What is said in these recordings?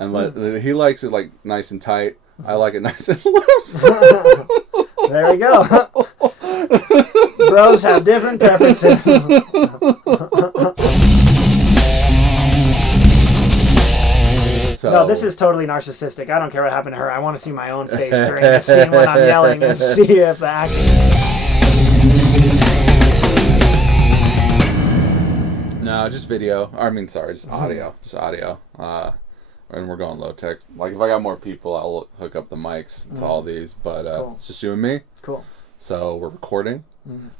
And he likes it like nice and tight. I like it nice and loose. There we go. Bros have different preferences. So, no, this is totally narcissistic. I don't care what happened to her. I want to see my own face during the scene when I'm yelling and see if the acting... No, just video. Just audio. Just audio. And we're going low tech. Like, if I got more people, I'll hook up the mics to all these. But cool. It's just you and me. Cool. So we're recording.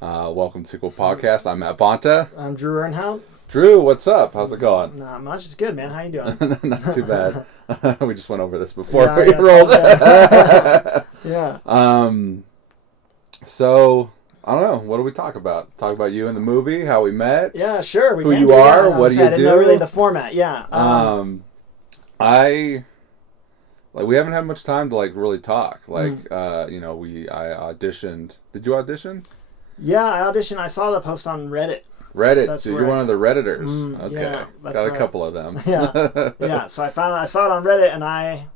Welcome to Sequel Podcast. I'm Matt Bonta. I'm Drew Ernhout. Drew, what's up? How's it going? Not much. It's good, man. How you doing? Not too bad. We just went over this before we rolled. Yeah. So, I don't know. What do we talk about? Talk about you in the movie, how we met? Yeah, sure. Who you are, what do you do? I didn't know really the format. Yeah. We haven't had much time to really talk. I auditioned. Did you audition? Yeah, I auditioned. I saw the post on Reddit. So you're one of the Redditors. Okay. Yeah, got a couple of them. Yeah. Yeah. So I saw it on Reddit, and I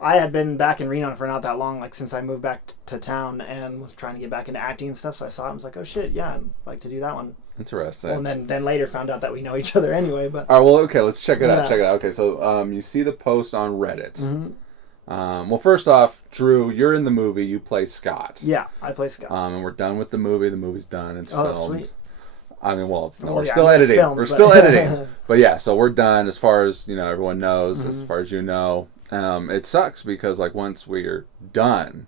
had been back in Reno for not that long, since I moved back to town and was trying to get back into acting and stuff. So I saw it and was like, oh shit, yeah, I'd like to do that one. Interesting. Well, and then later found out that we know each other anyway. But all right, well, okay, let's check it out. Okay, so you see the post on Reddit. Well, first off, Drew, you're in the movie. You play Scott. Yeah, I play Scott. And we're done with the movie. The movie's done. It's filmed. Sweet. It's not. We're still editing. Filmed, still editing. But yeah, so we're done as far as, everyone knows, as far as you know. It sucks because, once we're done,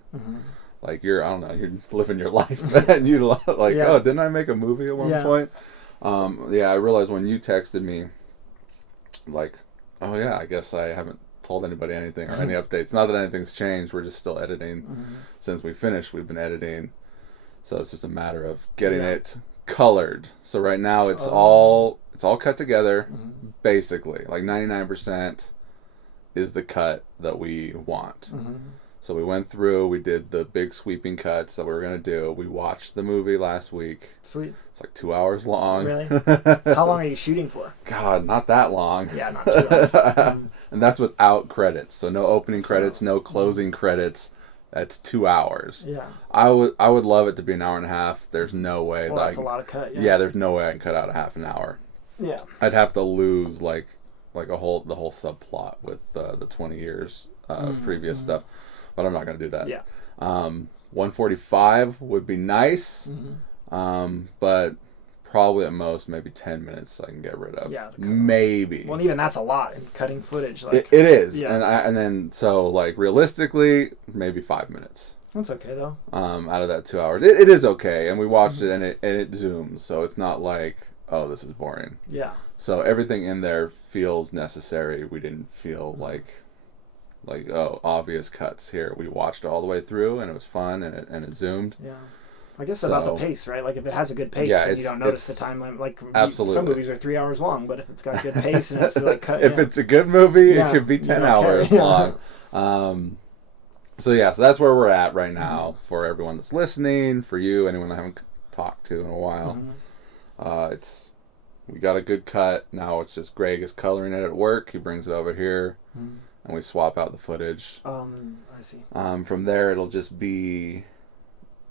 you're living your life. And you're oh, didn't I make a movie at one point? I realized when you texted me, oh yeah, I guess I haven't told anybody anything or any updates. Not that anything's changed. We're just still editing. Since we finished, we've been editing. So it's just a matter of getting it colored. So right now it's all cut together, basically. 99% is the cut that we want. So we went through, we did the big sweeping cuts that we were going to do. We watched the movie last week. Sweet. It's 2 hours long. Really? How long are you shooting for? God, not that long. Yeah, not too long. And that's without credits. So no opening credits, no closing credits. That's 2 hours. Yeah. I would love it to be an hour and a half. There's no way. Well, that's a lot of cut. Yeah, there's no way I can cut out a half an hour. Yeah. I'd have to lose the whole subplot with the 20 years previous stuff. But I'm not going to do that. Yeah. 145 would be nice, but probably at most maybe 10 minutes I can get rid of. Yeah. Maybe. Well, even that's a lot in cutting footage. It is. Yeah. And then realistically, maybe 5 minutes. That's okay though. Out of that 2 hours, it is okay. And we watched it, and it zooms, so it's not oh, this is boring. Yeah. So everything in there feels necessary. We didn't feel obvious cuts here. We watched it all the way through, and it was fun, and it zoomed. Yeah. I guess about the pace, right? If it has a good pace, then you don't notice the time limit. Absolutely. Some movies are 3 hours long, but if it's got good pace and it's cut. If it's a good movie, it could be 10 hours long. So that's where we're at right now for everyone that's listening, for you, anyone I haven't talked to in a while. We got a good cut. Now it's just Greg is coloring it at work. He brings it over here. And we swap out the footage. I see. From there, it'll just be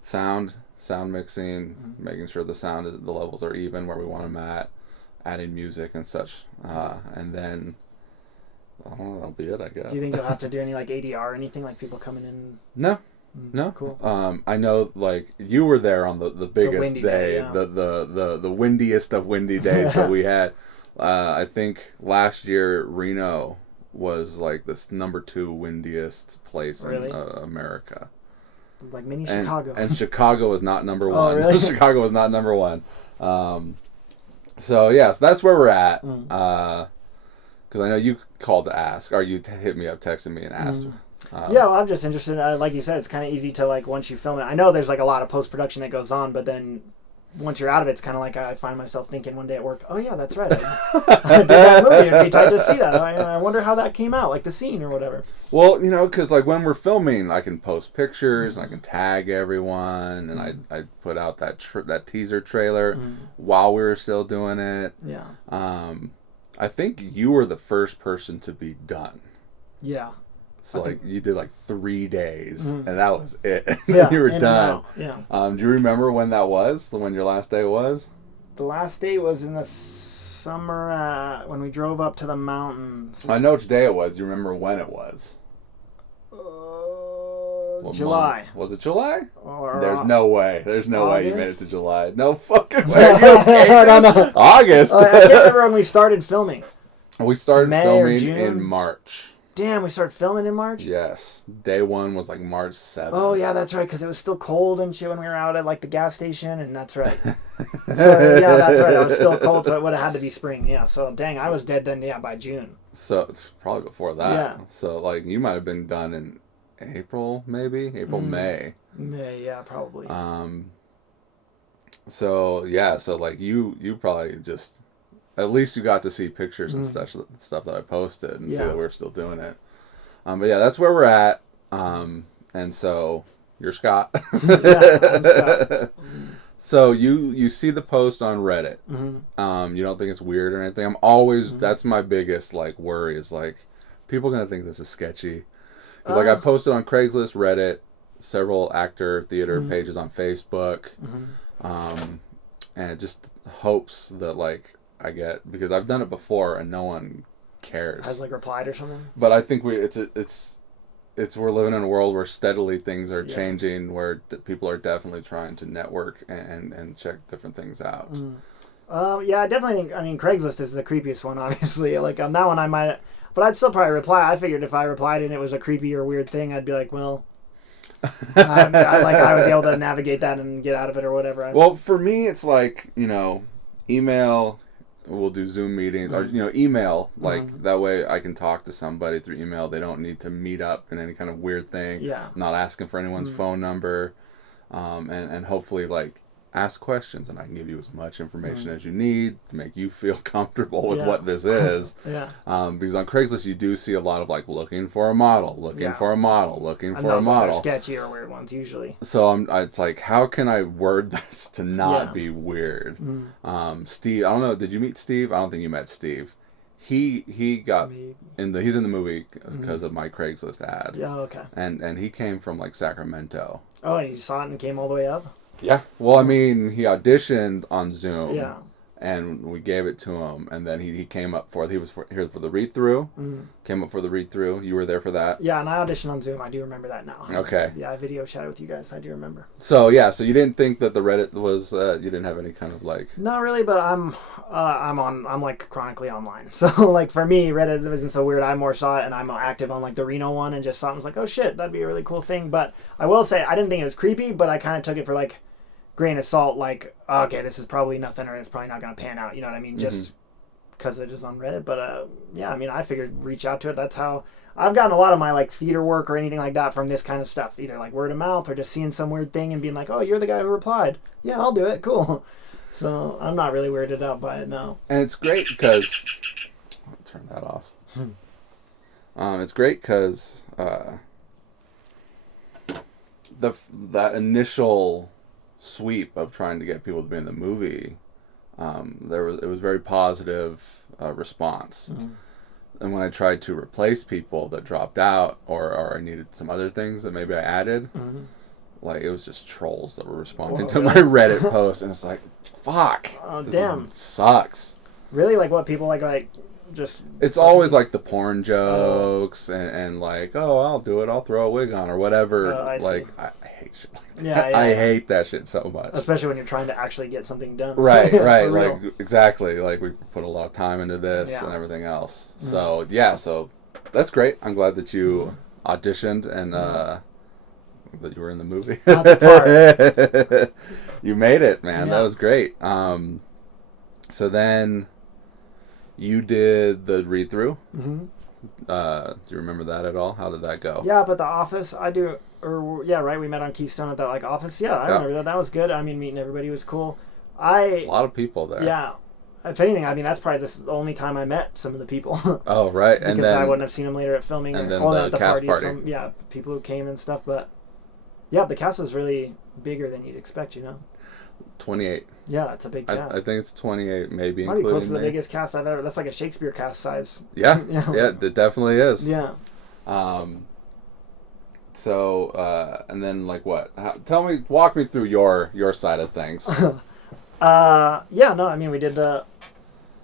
sound mixing, making sure the levels are even where we want them at, adding music and such. And then, I don't know, that'll be it, I guess. Do you think you'll have to do any ADR or anything, people coming in? No. No. Cool. I know, you were there on the biggest day, yeah. the windiest of windy days that we had. I think last year, Reno was this number 2 windiest place in America. Mini Chicago. And Chicago is not number 1. Oh, really? Chicago is not number 1. So that's where we're at. Because I know you called to ask, or you hit me up, texted me and asked. I'm just interested. Like you said, it's kind of easy to once you film it. I know there's a lot of post-production that goes on, but then once you're out of it, it's kind of I find myself thinking one day at work, oh yeah, that's right. I did that movie. It'd be tight to see that. I wonder how that came out, the scene or whatever. Well, because when we're filming, I can post pictures, and I can tag everyone, and I put out that teaser trailer while we were still doing it. Yeah. I think you were the first person to be done. Yeah. So like you did like 3 days, and that was it. Yeah, You were done. Yeah. Do you remember when that was? When your last day was? The last day was in the summer when we drove up to the mountains. I know which day it was. Do you remember when it was? July. Month? Was it July? Or, There's no way. There's no way you made it to July. No fucking way. Are you okay? No. August. I can't remember when we started filming. We started May filming in March. Damn, we started filming in March? Yes. Day 1 was like March 7th. Oh, yeah, that's right, because it was still cold and shit when we were out at like the gas station, and that's right. So, yeah, that's right. It was still cold, so it would have had to be spring. Yeah, so dang, I was dead then, yeah, by June. So, it's probably before that. Yeah. So, like, you might have been done in April, maybe? May. May, yeah, probably. So, yeah, so, like, you probably just... At least you got to see pictures and stuff that I posted and see that we're still doing it. But yeah, that's where we're at. And so you're Scott. Yeah, I'm Scott. So you see the post on Reddit. You don't think it's weird or anything. I'm always that's my biggest like worry is like people are gonna think this is sketchy. Because like I posted on Craigslist, Reddit, several actor theater pages on Facebook, and it just hopes that like. I get because I've done it before and no one cares. Has like replied or something. But I think it's we're living in a world where steadily things are changing, where people are definitely trying to network and check different things out. Yeah, I definitely think. I mean, Craigslist is the creepiest one, obviously. Like on that one, I might, but I'd still probably reply. I figured if I replied and it was a creepy or weird thing, I'd be like, well. I would be able to navigate that and get out of it or whatever. Well, for me, it's like email. We'll do Zoom meetings or email that way I can talk to somebody through email. They don't need to meet up in any kind of weird thing. Yeah. I'm not asking for anyone's phone number, and hopefully like ask questions and I can give you as much information as you need to make you feel comfortable with what this is. Because on Craigslist you do see a lot of like looking for a model, looking for a model. They're sketchy or weird ones usually. So it's like, how can I word this to not be weird? Steve, I don't know. Did you meet Steve? I don't think you met Steve. He got he's in the movie because of my Craigslist ad. Yeah, okay. And he came from like Sacramento. Oh, and he saw it and came all the way up? Yeah. Well, I mean, he auditioned on Zoom. Yeah. And we gave it to him, and then he came up for it. He was here for the read-through. Came up for the read-through. You were there for that? Yeah, and I auditioned on Zoom. I do remember that now. Okay. Yeah, I video chatted with you guys. I do remember. So, yeah, so you didn't think that the Reddit was, you didn't have any kind of, like... Not really, but I'm like, chronically online. So, like, for me, Reddit isn't so weird. I more saw it, and I'm active on, like, the Reno one, and just saw it and was like, oh, shit, that'd be a really cool thing. But I will say, I didn't think it was creepy, but I kind of took it for, like... grain of salt, like, okay, this is probably nothing or it's probably not going to pan out, you know what I mean, just because it is on Reddit. But yeah, I mean, I figured reach out to it. That's how I've gotten a lot of my like theater work or anything like that from this kind of stuff, either like word of mouth or just seeing some weird thing and being like, oh, you're the guy who replied. Yeah, I'll do it. Cool. So I'm not really weirded out by it now. And it's great because I'll turn that off. It's great because that initial sweep of trying to get people to be in the movie, it was very positive response. And when I tried to replace people that dropped out or I needed some other things that maybe I added, like it was just trolls that were responding to my Reddit post, and it's like, fuck, damn, sucks. Really, like what people like just it's always like the porn jokes and like, oh, I'll do it, I'll throw a wig on or whatever. I hate shit like that. Yeah. I hate that shit so much, especially when you're trying to actually get something done. Right. Like exactly, like we put a lot of time into this and everything else. So so that's great. I'm glad that you auditioned and that you were in the movie. Not the part. You made it, man. That was great. So then you did the read-through. Do you remember that at all? How did that go? Yeah, but The Office, I do. Right. We met on Keystone at that like office. Yeah, I remember that. That was good. I mean, meeting everybody was cool. A lot of people there. Yeah. If anything, I mean, that's probably the only time I met some of the people. Oh, right. Because then, I wouldn't have seen them later at filming. And then at the cast party. People who came and stuff. But yeah, the cast was really bigger than you'd expect, you know. 28. Yeah, that's a big cast. I think it's 28, maybe. Might be close to the me. biggest cast I've ever. That's like a Shakespeare cast size. Yeah, yeah, it definitely is. Yeah. So, and then like what? Walk me through your side of things. Yeah, no, I mean we did the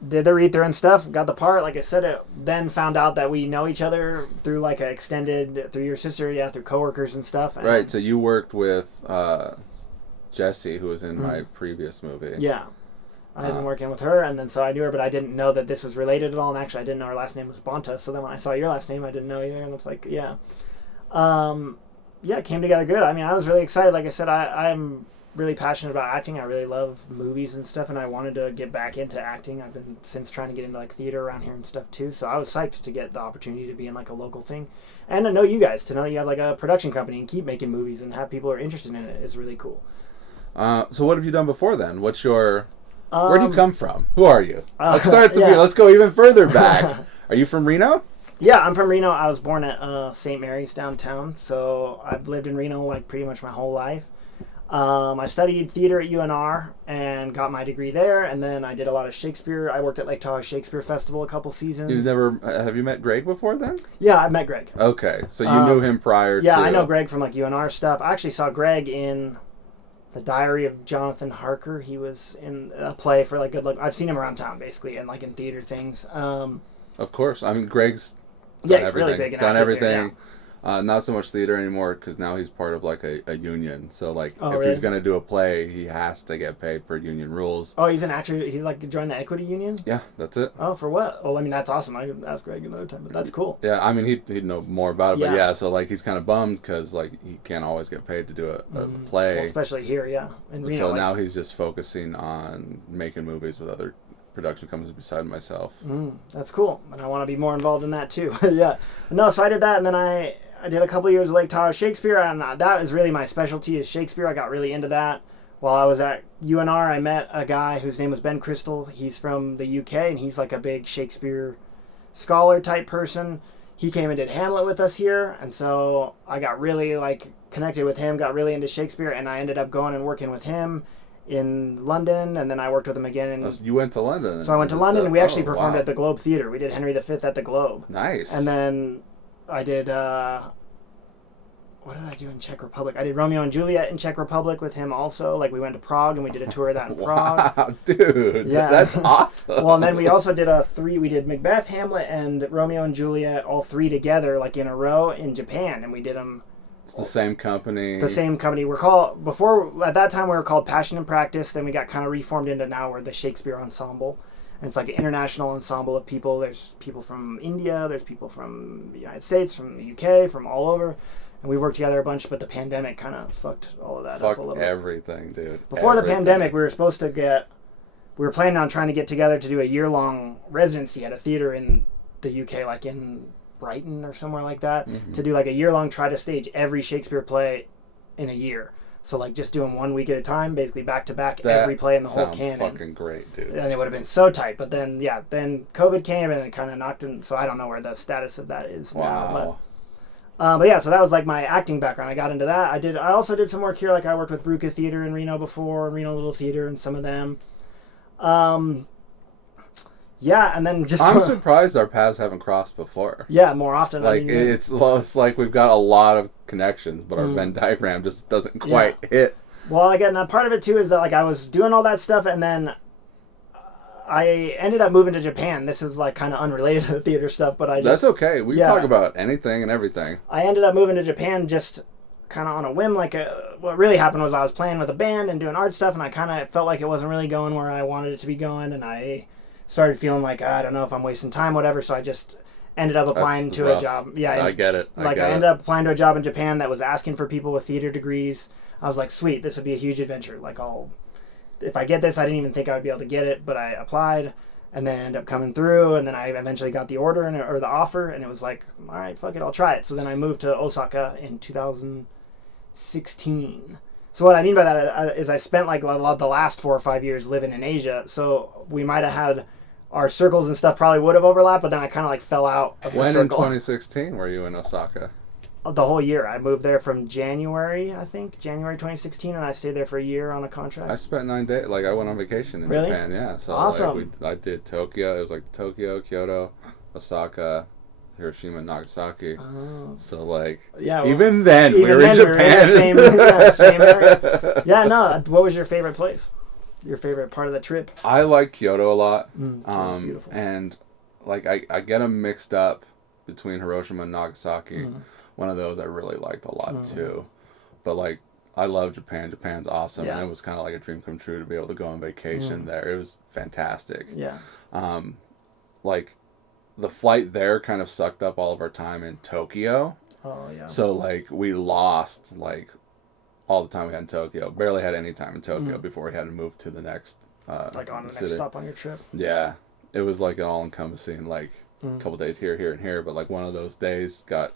read through and stuff, got the part. Like I said, then found out that we know each other through like a extended through your sister, through coworkers and stuff. And right. So you worked with Jessie, who was in my previous movie. Yeah. I had been working with her, and then so I knew her, but I didn't know that this was related at all. And actually, I didn't know her last name was Bonta. So then when I saw your last name, I didn't know either. And I was like, yeah. It came together good. I mean, I was really excited. Like I said, I'm really passionate about acting. I really love movies and stuff, and I wanted to get back into acting. I've been since trying to get into like theater around here and stuff too. So I was psyched to get the opportunity to be in like a local thing, and to know you guys, to know you have like a production company and keep making movies and have people who are interested in it is really cool. So what have you done before then? What's your where do you come from? Who are you? Let's start at the beginning. Let's go even further back. Are you from Reno? Yeah, I'm from Reno. I was born at St. Mary's downtown, so I've lived in Reno like pretty much my whole life. I studied theater at UNR and got my degree there, and then I did a lot of Shakespeare. I worked at Lake Tahoe Shakespeare Festival a couple seasons. Have you met Greg before then? Yeah, I met Greg. Okay, so you knew him prior to... Yeah, I know Greg from like UNR stuff. I actually saw Greg in The Diary of Jonathan Harker. He was in a play for like Good Luck. I've seen him around town basically and like in theater things. Of course. I mean, Greg's he's really big in done acting everything. here, Not so much theater anymore because now he's part of like a union. So like if really? he's going to do a play, he has to get paid per union rules. Oh, he's an actor. He's like joined the equity union? Yeah, that's it. Oh, for what? Well, I mean, that's awesome. I can ask Greg another time, but that's cool. Yeah, I mean, he'd know more about it. But yeah, so like he's kind of bummed because like he can't always get paid to do a play. Well, especially here, in Reno. So now he's just focusing on making movies with other production companies beside myself. That's cool. And I want to be more involved in that too. Yeah. No, so I did that, and then I did a couple years of Lake Tahoe Shakespeare, and that is really my specialty is Shakespeare. I got really into that. While I was at UNR, I met a guy whose name was Ben Crystal. He's from the UK, and he's like a big Shakespeare scholar type person. He came and did Hamlet with us here, and so I got really like connected with him, got really into Shakespeare, and I ended up going and working with him in London, and then I worked with him again. You went to London? So I went to London, and we actually performed at the Globe Theatre. We did Henry V at the Globe. Nice. And then I did, what did I do in Czech Republic? I did Romeo and Juliet in Czech Republic with him also. Like, we went to Prague, and we did a tour of that in Prague. Wow, dude. Yeah. That's awesome. Well, and then we also did we did Macbeth, Hamlet, and Romeo and Juliet, all three together, like in a row in Japan, and we did them. It's the same company. The same company. At that time we were called Passion and Practice, then we got kind of reformed into now we're the Shakespeare Ensemble. And it's like an international ensemble of people. There's people from India, there's people from the United States, from the UK, from all over. And we worked together a bunch, but the pandemic kind of fucked all of that up a little bit. Everything, dude. Before the pandemic, we were planning on trying to get together to do a year-long residency at a theater in the UK, like in Brighton or somewhere like that, to do like a year-long, try to stage every Shakespeare play in a year. So like just doing 1 week at a time, basically back to back, every play in the whole canon. Sounds fucking great, dude. And it would have been so tight. But then, then COVID came and it kind of knocked in. So I don't know where the status of that is now. But yeah, so that was like my acting background. I got into that. I also did some work here. Like I worked with Bruca Theater in Reno before, Reno Little Theater, and some of them. Yeah, and then just... I'm surprised our paths haven't crossed before. Yeah, more often. Like, it's like we've got a lot of connections, but our Venn diagram just doesn't quite hit. Well, again, part of it, too, is that, like, I was doing all that stuff, and then I ended up moving to Japan. This is, like, kind of unrelated to the theater stuff, but That's okay. We can talk about anything and everything. I ended up moving to Japan just kind of on a whim. Like, what really happened was I was playing with a band and doing art stuff, and I kind of felt like it wasn't really going where I wanted it to be going, and I started feeling like I don't know if I'm wasting time, whatever. So I just ended up applying to a job. Yeah, I get it. I ended up applying to a job in Japan that was asking for people with theater degrees. I was like, sweet, this would be a huge adventure. Like, if I get this, I didn't even think I would be able to get it, but I applied, and then it ended up coming through, and then I eventually got the order or the offer, and it was like, all right, fuck it, I'll try it. So then I moved to Osaka in 2016. So what I mean by that is I spent like the last 4 or 5 years living in Asia, so we might have had our circles and stuff probably would have overlapped, but then I kind of like fell out of the circle. When in 2016 were you in Osaka? the whole year. I moved there from January 2016, and I stayed there for a year on a contract. I spent 9 days. Like I went on vacation in Really? Japan. Yeah. So Awesome. I did Tokyo. It was like Tokyo, Kyoto, Osaka, Hiroshima, and Nagasaki. Oh. So like, yeah, well, even then we were in then Japan. Same area. Yeah, no. What was your favorite place? Your favorite part of the trip? I like Kyoto a lot. Kyoto's beautiful. And like I get them mixed up between Hiroshima and Nagasaki. One of those I really liked a lot too. But like I love Japan. Japan's awesome, and it was kind of like a dream come true to be able to go on vacation there. It was fantastic. Yeah. Like the flight there kind of sucked up all of our time in Tokyo. Oh yeah. So like we lost like all the time we had in Tokyo. Barely had any time in Tokyo before we had to move to the next like on the city. next stop on your trip. Yeah, it was like an all-encompassing like a couple days here, and here, but like one of those days got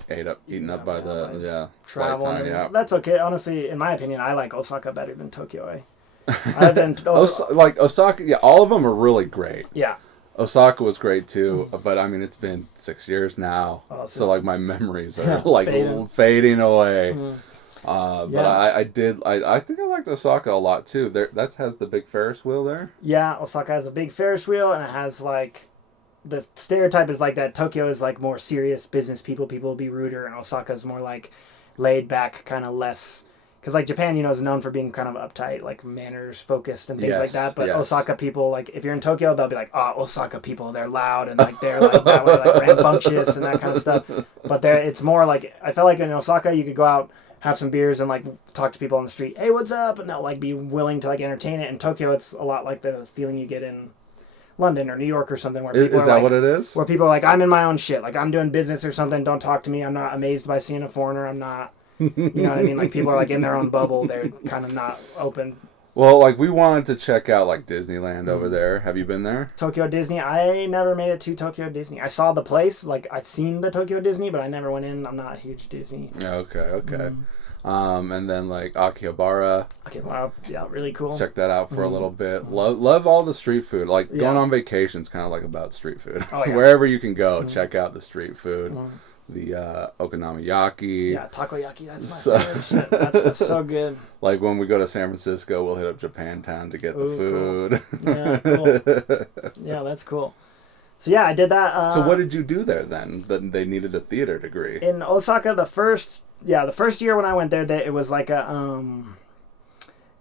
eaten up by the travel. Flight time, yeah. That's okay. Honestly, in my opinion, I like Osaka better than Tokyo. Other than like Osaka, yeah, all of them are really great. Yeah. Osaka was great too, but I mean it's been 6 years now, so like my memories are like fading away. But I think I liked Osaka a lot too. That has the big Ferris wheel there. Yeah, Osaka has a big Ferris wheel, and it has like the stereotype is like that Tokyo is like more serious business people will be ruder, and Osaka is more like laid back, kind of less. Because like Japan, is known for being kind of uptight, like manners focused and things like that. But Osaka people, like if you're in Tokyo, they'll be like, oh, Osaka people, they're loud and like they're like that way, like rambunctious and that kind of stuff. But it's more like I felt like in Osaka you could go out, have some beers and like talk to people on the street. Hey, what's up? And they'll like be willing to like entertain it. In Tokyo, it's a lot like the feeling you get in London or New York or something where people is that like, what it is? Where people are like, I'm in my own shit, like I'm doing business or something. Don't talk to me. I'm not amazed by seeing a foreigner. I'm not. You know what I mean? Like people are like in their own bubble. They're kind of not open. Well, like we wanted to check out like Disneyland over there. Have you been there? Tokyo Disney. I never made it to Tokyo Disney. I saw the place. Like I've seen the Tokyo Disney, but I never went in. I'm not a huge Disney. Okay. And then like Akihabara. Akihabara, yeah, really cool. Check that out for a little bit. Love all the street food. Like going on vacation is kind of like about street food. Oh, yeah. Wherever you can go, check out the street food. The okonomiyaki. Yeah, takoyaki. That's my favorite shit. That's just so good. Like when we go to San Francisco, we'll hit up Japantown to get the food. Cool. Yeah, cool. Yeah, that's cool. So yeah, I did that. So what did you do there then? That they needed a theater degree. In Osaka, the first year when I went there, it was like a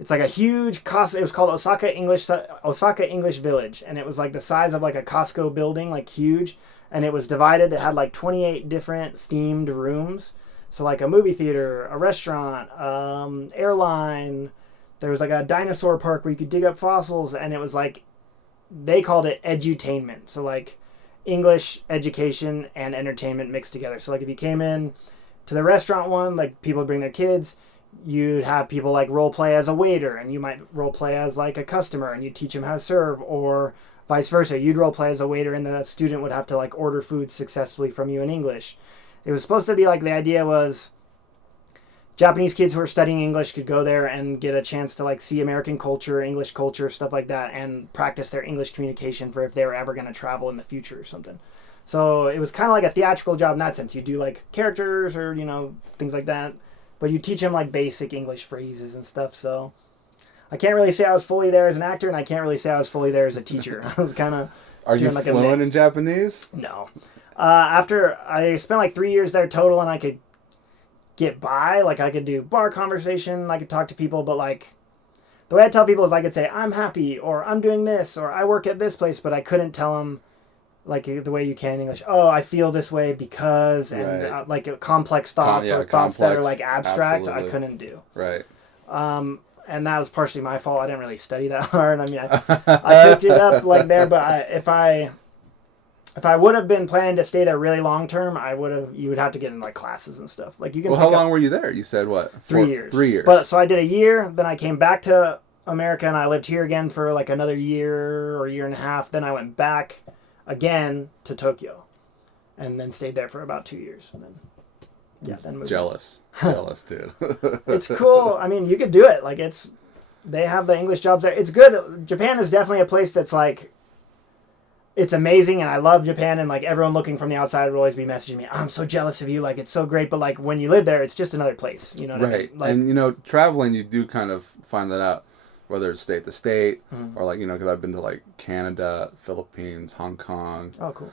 it's like a huge Costco. It was called Osaka English Village, and it was like the size of like a Costco building, like huge. And it was divided. It had like 28 different themed rooms. So like a movie theater, a restaurant, airline. There was like a dinosaur park where you could dig up fossils. And it was like, they called it edutainment. So like English, education, and entertainment mixed together. So like if you came in to the restaurant one, like people would bring their kids, you'd have people like role play as a waiter. And you might role play as like a customer and you teach them how to serve, or vice versa. You'd role play as a waiter and the student would have to like order food successfully from you in English. It was supposed to be like, the idea was Japanese kids who were studying English could go there and get a chance to like see American culture, English culture, stuff like that, and practice their English communication for if they were ever going to travel in the future or something. So it was kind of like a theatrical job in that sense. You do like characters or, things like that, but you teach them like basic English phrases and stuff. So I can't really say I was fully there as an actor, and I can't really say I was fully there as a teacher. I was kind of Are you like fluent in Japanese? No. After I spent like 3 years there total, and I could get by. Like I could do bar conversation, I could talk to people, but like the way I tell people is I could say I'm happy, or I'm doing this, or I work at this place, but I couldn't tell them like the way you can in English. Oh, I feel this way because, and like complex thoughts or thoughts that are like abstract. Absolutely. I couldn't do. Right. And that was partially my fault. I didn't really study that hard. I mean, I picked it up like there, but if I would have been planning to stay there really long term, you would have to get in like classes and stuff. Like you can. Well, how long were you there? You said what? 3 years. 3 years. But so I did a year, then I came back to America and I lived here again for like another year or year and a half. Then I went back again to Tokyo, and then stayed there for about 2 years, and then. Yeah, then moved jealous, dude. It's cool. I mean, you could do it. Like they have the English jobs there. It's good. Japan is definitely a place that's like, it's amazing, and I love Japan, and like everyone looking from the outside would always be messaging me, I'm so jealous of you, like it's so great, but like when you live there, it's just another place, you know what I mean? Like, and you know, traveling, you do kind of find that out, whether it's state to state, or like, you know, because I've been to like Canada, Philippines, Hong Kong. Oh, cool.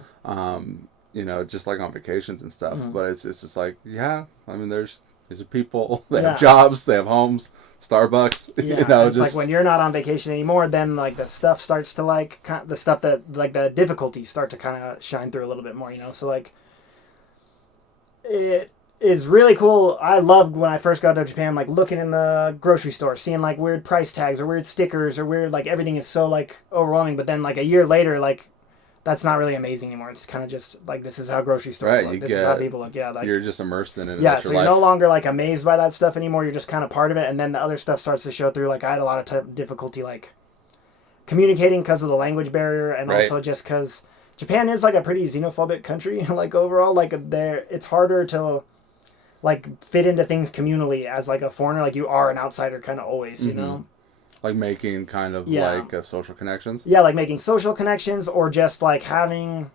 You know, just like on vacations and stuff. But it's just like, yeah, I mean, these are people, they have jobs, they have homes, Starbucks. Yeah, you know, it's like when you're not on vacation anymore, then like the stuff starts to like the stuff that like the difficulties start to kind of shine through a little bit more, you know. So like it is really cool. I loved when I first got to Japan, like looking in the grocery store, seeing like weird price tags or weird stickers or weird, like everything is so like overwhelming. But then like a year later, like that's not really amazing anymore. It's kind of just like, this is how grocery stores look. This is how people look. Yeah, like you're just immersed in it. Yeah, so you're no longer like amazed by that stuff anymore. You're just kind of part of it, and then the other stuff starts to show through. Like I had a lot of difficulty like communicating because of the language barrier, and also just because Japan is like a pretty xenophobic country. Like overall, like it's harder to like fit into things communally as like a foreigner. Like you are an outsider kind of always, you know. Like making kind of like social connections? Yeah, like making social connections or just like having...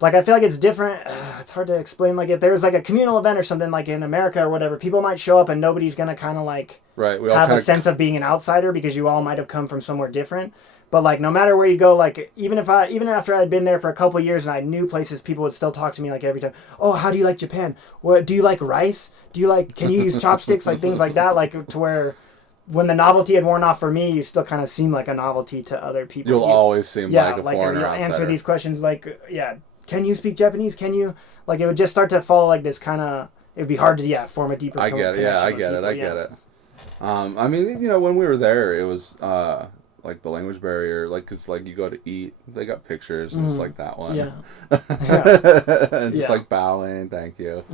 Like, I feel like it's different. It's hard to explain. Like, if there's like a communal event or something like in America or whatever, people might show up and nobody's going to kind of like we all have a sense of being an outsider because you all might have come from somewhere different. But like, no matter where you go, like even after I'd been there for a couple of years and I knew places, people would still talk to me like every time. Oh, how do you like Japan? What do you like rice? Can you use chopsticks? Like things like that. Like to where... When the novelty had worn off for me, you still kind of seem like a novelty to other people. You'll always seem like a foreigner you'll answer these questions like, can you speak Japanese? Can you... Like, it would just start to follow like this kind of... It would be hard to, form a deeper connection. I get it. I mean, you know, when we were there, it was... like the language barrier, like, cause like you go to eat, they got pictures and it's like that one. And just like bowing, thank you.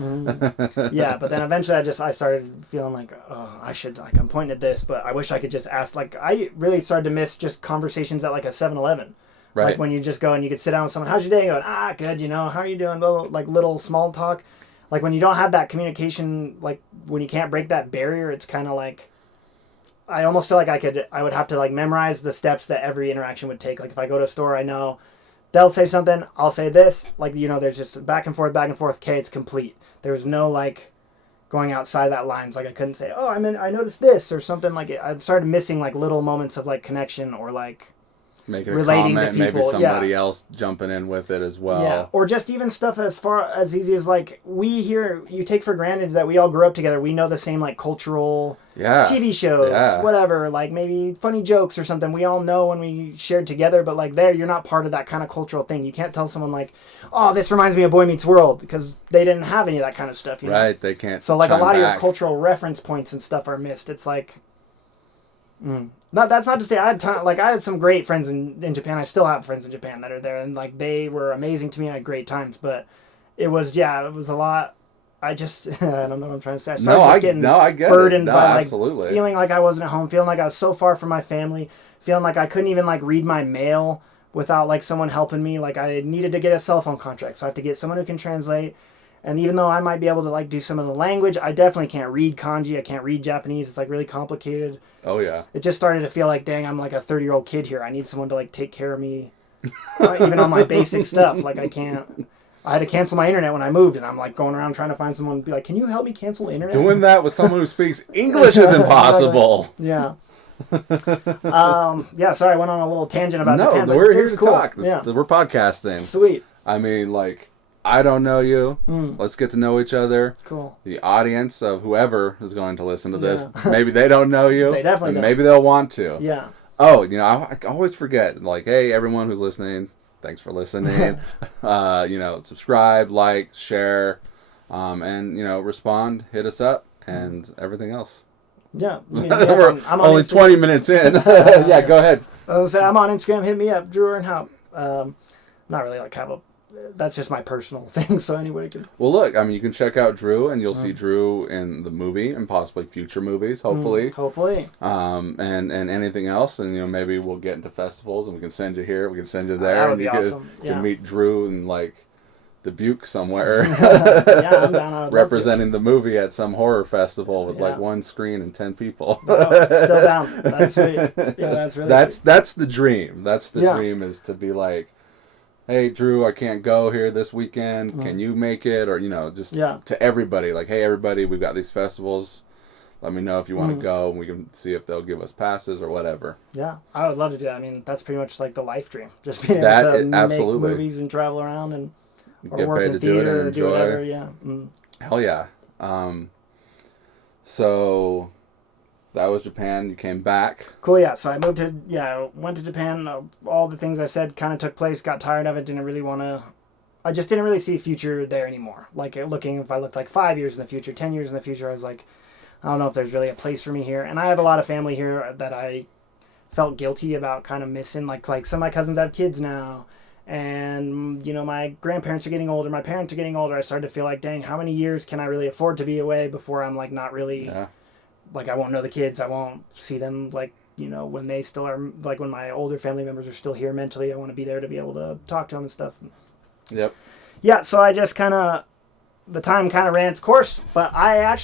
Yeah, but then eventually I started feeling like, oh, I should, like, I'm pointing at this, but I wish I could just ask, like, I really started to miss just conversations at like a 7-Eleven. Right. Like when you just go and you could sit down with someone, how's your day? Going, good, you know, how are you doing? Blah, blah, like little small talk. Like when you don't have that communication, like when you can't break that barrier, it's kind of like, I almost feel like I would have to like memorize the steps that every interaction would take. Like if I go to a store, I know they'll say something, I'll say this. Like, you know, there's just back and forth. Okay, it's complete. There's no like going outside of that lines. Like I couldn't say, oh, I noticed this or something. Like I started missing like little moments of like connection or like making a comment, maybe somebody else jumping in with it as well. Yeah, or just even stuff as far as easy as like you take for granted that we all grew up together. We know the same like cultural TV shows, whatever, like maybe funny jokes or something. We all know when we shared together, but like there, you're not part of that kind of cultural thing. You can't tell someone like, oh, this reminds me of Boy Meets World because they didn't have any of that kind of stuff. You know? Right, they can't. So like a lot of your cultural reference points and stuff are missed. It's like... That's not to say I had some great friends in Japan. I still have friends in Japan that are there, and like they were amazing to me. I had great times, but it was a lot. I just I don't know what I'm trying to say. I get burdened by like feeling like I wasn't at home, feeling like I was so far from my family, feeling like I couldn't even like read my mail without like someone helping me. Like I needed to get a cell phone contract, so I have to get someone who can translate. And even though I might be able to like do some of the language, I definitely can't read kanji. I can't read Japanese. It's like really complicated. Oh yeah. It just started to feel like, dang, I'm like a 30-year-old kid here. I need someone to like take care of me, even on my basic stuff. Like I had to cancel my internet when I moved, and I'm like going around trying to find someone to be like, can you help me cancel the internet? Doing that with someone who speaks English is impossible. Yeah. Sorry, I went on a little tangent about Japan. No, we're here to talk. We're podcasting. Sweet. I mean, like, I don't know you. Let's get to know each other. Cool. The audience of whoever is going to listen to this, maybe they don't know you. They definitely don't. Maybe they'll want to. Yeah. Oh, you know, I always forget. Like, hey, everyone who's listening, thanks for listening. You know, subscribe, like, share, and, you know, respond, hit us up, and everything else. Yeah. We're I'm on only Instagram. 20 minutes in. Yeah, go ahead. I'm on Instagram. Hit me up, Drew Ernhout. Not really like have a... That's just my personal thing, so anybody can... Well, look, I mean, you can check out Drew, and you'll see Drew in the movie and possibly future movies, hopefully. Hopefully. And anything else, and, you know, maybe we'll get into festivals, and we can send you here, we can send you there. That would be awesome. You can meet Drew and, like, Dubuque somewhere. Yeah, I'm down. Representing the movie at some horror festival with Yeah. like 1 screen and 10 people. Oh, still down. That's sweet. Yeah, that's really sweet. That's the dream. That's the Yeah. dream, is to be like, hey, Drew, I can't go here this weekend. Can you make it? Or, just to everybody. Like, hey, everybody, we've got these festivals. Let me know if you want to go, and we can see if they'll give us passes or whatever. Yeah, I would love to do that. I mean, that's pretty much like the life dream. Just being able to make movies and travel around and get work paid in to do it theater and or do enjoy. whatever. Yeah. Hell yeah. So that was Japan. You came back. Cool, yeah. So I went to Japan. All the things I said kind of took place. Got tired of it. Didn't really want to. I just didn't really see a future there anymore. Like if I looked like 5 years in the future, 10 years in the future, I was like, I don't know if there's really a place for me here. And I have a lot of family here that I felt guilty about kind of missing. Like some of my cousins have kids now. And, my grandparents are getting older. My parents are getting older. I started to feel like, dang, how many years can I really afford to be away before I'm like not really... Yeah. Like, I won't know the kids. I won't see them, like, when they still are, like, when my older family members are still here mentally. I want to be there to be able to talk to them and stuff. Yep. Yeah, so I just the time kind of ran its course. But I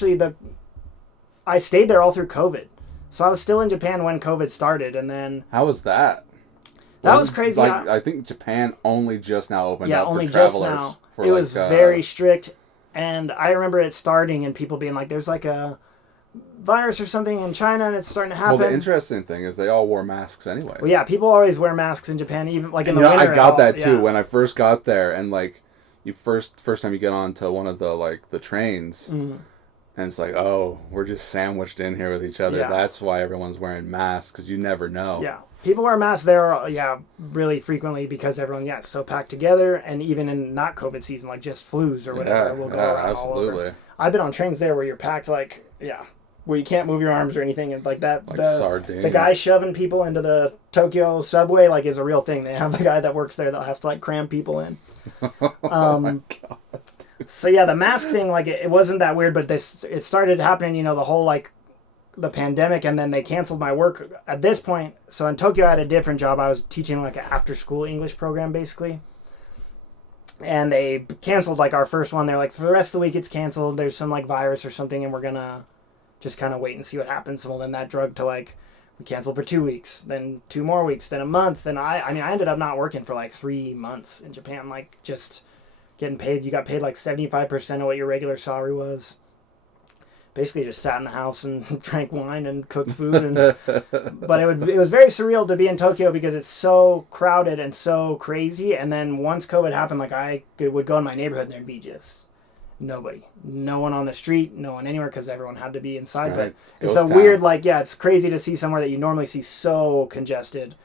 stayed there all through COVID. So I was still in Japan when COVID started, and then... How was that? That was crazy. I think Japan only just now opened up only for travelers. Just now. It was very strict, and I remember it starting and people being like, there's like a virus or something in China and it's starting to happen. Well, the interesting thing is they all wore masks anyways. Well, yeah, people always wear masks in Japan, even like in the winter. I got that too when I first got there, and like you first time you get onto one of the trains, and it's like, oh, we're just sandwiched in here with each other. Yeah. That's why everyone's wearing masks, because you never know. Yeah, people wear masks there, really frequently because everyone, so packed together, and even in not COVID season, like just flus or whatever, will go around absolutely. all over. I've been on trains there where you're packed where you can't move your arms or anything, and like that. Like sardines. The guy shoving people into the Tokyo subway is a real thing. They have the guy that works there that has to cram people in. Oh my God. So yeah, the mask thing, it wasn't that weird, but it started happening, the whole the pandemic, and then they canceled my work at this point. So in Tokyo I had a different job. I was teaching an after school English program basically. And they canceled our first one. They're like, for the rest of the week it's canceled. There's some virus or something, and we're gonna just kind of wait and see what happens. Well, then that drug to we canceled for 2 weeks, then 2 more weeks, then a month. And I ended up not working for 3 months in Japan, just getting paid. You got paid 75% of what your regular salary was. Basically just sat in the house and drank wine and cooked food. But it was very surreal to be in Tokyo because it's so crowded and so crazy. And then once COVID happened, I would go in my neighborhood and there'd be just nobody. No one on the street, no one anywhere, because everyone had to be inside. Right. But it's a weird, it's crazy to see somewhere that you normally see so congested,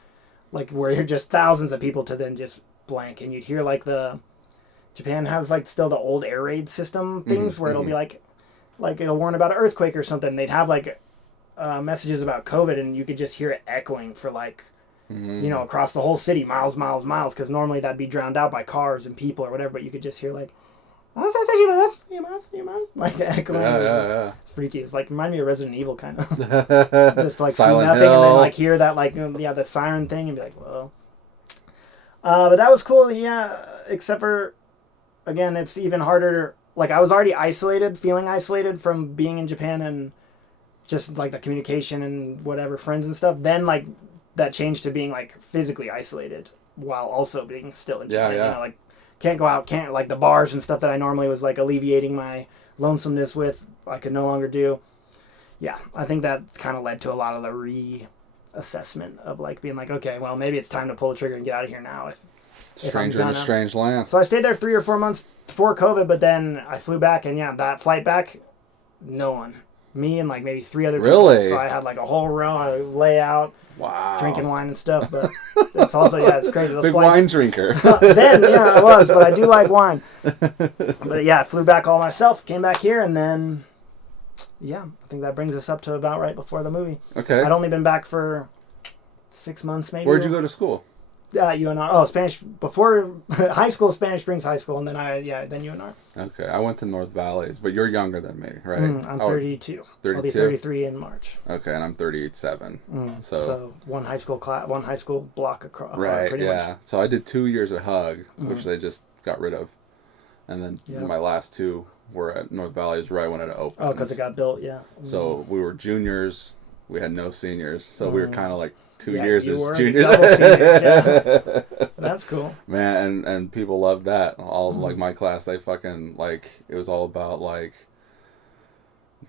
where you're just thousands of people to then just blank. And you'd hear Japan has still the old air raid system things where it'll be it'll warn about an earthquake or something. They'd have messages about COVID, and you could just hear it echoing for across the whole city, miles, because normally that'd be drowned out by cars and people or whatever, but you could just hear the echoing. Yeah. It's freaky. It's remind me of Resident Evil kind of. Just see Silent nothing Hill. and then hear that the siren thing and be like, whoa. But that was cool, yeah, except for, again, it's even harder. I was already feeling isolated from being in Japan and just the communication and whatever, friends and stuff. Then that changed to being physically isolated while also being still in Japan. Yeah. Can't go out, can't the bars and stuff that I normally was alleviating my lonesomeness with, I could no longer do. Yeah, I think that kind of led to a lot of the reassessment of being okay, well, maybe it's time to pull the trigger and get out of here now. Stranger in a strange land. So I stayed there 3 or 4 months before COVID, but then I flew back, and that flight back, no one. Me and maybe 3 other people. Really? So I had a whole row. I lay out, wow, drinking wine and stuff. But it's also it's crazy. Those big flights, wine drinker. Then I was, but I do like wine. But I flew back all myself, came back here, and then I think that brings us up to about right before the movie. Okay. I'd only been back for 6 months, maybe. Where'd you go to school? UNR. Oh, Spanish. Before high school, Spanish Springs High School, and then then UNR. Okay, I went to North Valleys, but you're younger than me, right? I'm 32. 32. I'll be 33 in March. Okay, and I'm 37. So one high school block across. Right. Pretty Yeah. much. So I did 2 years at Hug, which they just got rid of. and then my last two were at North Valley's right when it opened. Oh, because it got built, yeah. So we were juniors. We had no seniors, so we were kind of like 2 years you as were juniors. double seniors, yeah. That's cool. Man, and people loved that. All like my class, they fucking like it was all about like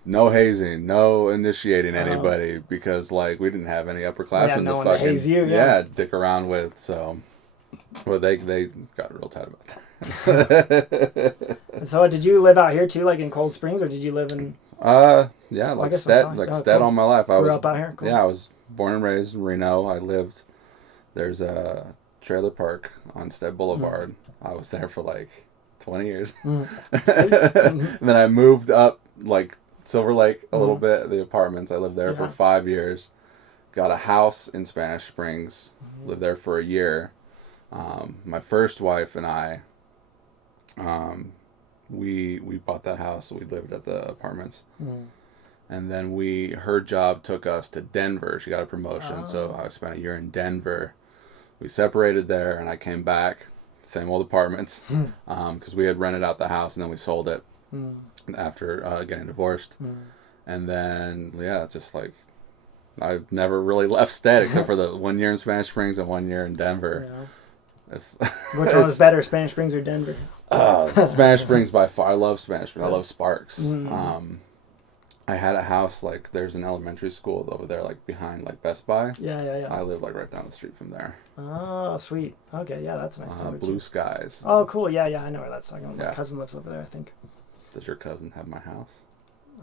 no hazing, no initiating anybody because like we didn't have any upperclassmen no to one fucking to haze you, dick around with. So, well, they got real tight about that. So did you live out here too, like in Cold Springs, or did you live in? Yeah, like Stead all my life. I grew was up out here. Cool. Yeah, I was born and raised in Reno. I lived. There's a trailer park on Stead Boulevard. I was there for like 20 years. And then I moved up like Silver Lake a little bit. The apartments. I lived there for 5 years. Got a house in Spanish Springs. Lived there for a year. My first wife and I. We bought that house. We lived at the apartments. And then her job took us to Denver. She got a promotion, so I spent a year in Denver. We separated there, and I came back, same old apartments, because we had rented out the house, and then we sold it after getting divorced. And then, just like, I've never really left Stead except for the 1 year in Spanish Springs and 1 year in Denver. Which one was better, Spanish Springs or Denver? Spanish Springs by far. I love Spanish Springs. I love Sparks. I had a house, like, there's an elementary school over there, like, behind, like, Best Buy. Yeah. I live, like, right down the street from there. Oh, sweet. Okay, yeah, that's a nice town. Blue skies. Oh, cool. Yeah, I know where that's talking. My cousin lives over there, I think. Does your cousin have my house?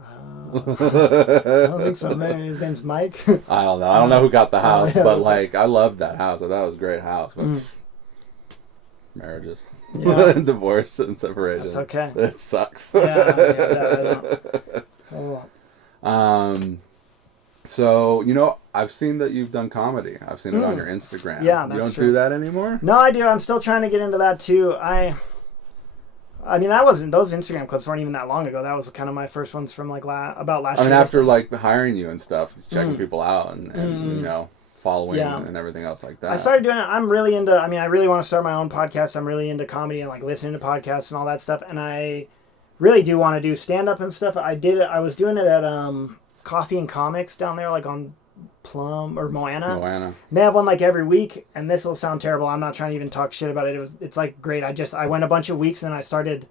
I don't think so. Maybe his name's Mike. I don't know. I don't know who got the house, but, like, I loved that house. I thought it was a great house. But marriages. Divorce and separation. That's okay. It sucks. So, I've seen that you've done comedy. I've seen it on your Instagram. Yeah, that's You don't true. do that anymore? No, I do. I'm still trying to get into that too. I mean, those Instagram clips weren't even that long ago. That was kind of my first ones from like about last year. I mean, after like hiring you and stuff, checking people out and following and everything else like that. I started doing it. I'm really into, I really want to start my own podcast. I'm really into comedy and like listening to podcasts and all that stuff. And I really do want to do stand-up and stuff. I was doing it at Coffee and Comics down there, like on Plum or Moana. And they have one like every week, and this will sound terrible. I'm not trying to even talk shit about it. It's like great. I went a bunch of weeks and I started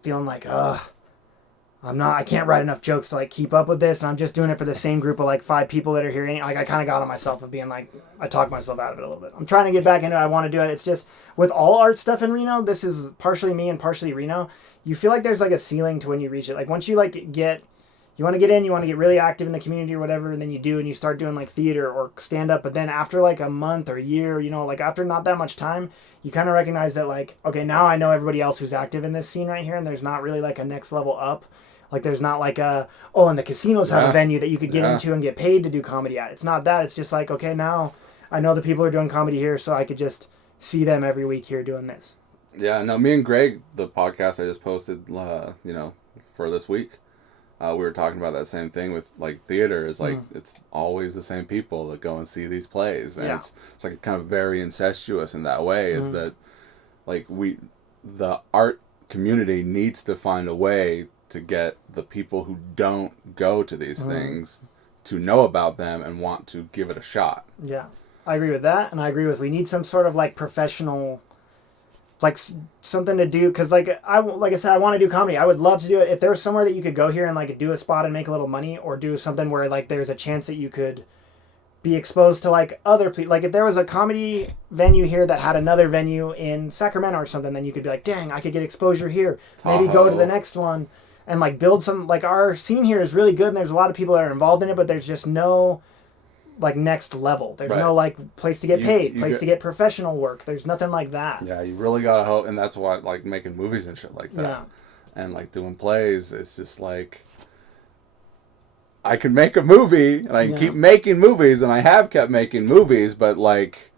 feeling like, I can't write enough jokes to like keep up with this, and I'm just doing it for the same group of like 5 people that are hearing. Like I kind of got on myself of being like, I talked myself out of it a little bit. I'm trying to get back into it. I want to do it. It's just with all art stuff in Reno, this is partially me and partially Reno. You feel like there's like a ceiling to when you reach it. Like once you like you want to get in, you want to get really active in the community or whatever, and then you do, and you start doing like theater or stand up. But then after like a month or a year, like after not that much time, you kind of recognize that like, okay, now I know everybody else who's active in this scene right here, and there's not really like a next level up. Like there's not like and the casinos have a venue that you could get into and get paid to do comedy at. It's not that. It's just like, okay, now I know the people are doing comedy here, so I could just see them every week here doing this. Yeah, no, me and Greg, the podcast I just posted, for this week, we were talking about that same thing with like theater is like it's always the same people that go and see these plays, and it's like kind of very incestuous in that way. Is that like the art community needs to find a way to get the people who don't go to these things to know about them and want to give it a shot. Yeah, I agree with that, and I agree with we need some sort of like professional. Like something to do, because like I said, I want to do comedy. I would love to do it if there was somewhere that you could go here and like do a spot and make a little money, or do something where like there's a chance that you could be exposed to like other people. Like if there was a comedy venue here that had another venue in Sacramento or something, then you could be like, dang, I could get exposure here. Maybe go to the next one and like build some. Like our scene here is really good, and there's a lot of people that are involved in it, but there's just no like next level. There's no like place to get paid, to get professional work. There's nothing like that. Yeah, you really gotta hope, and that's why like making movies and shit like that. Yeah. And like doing plays, it's just like I can make a movie and I can keep making movies, and I have kept making movies, but like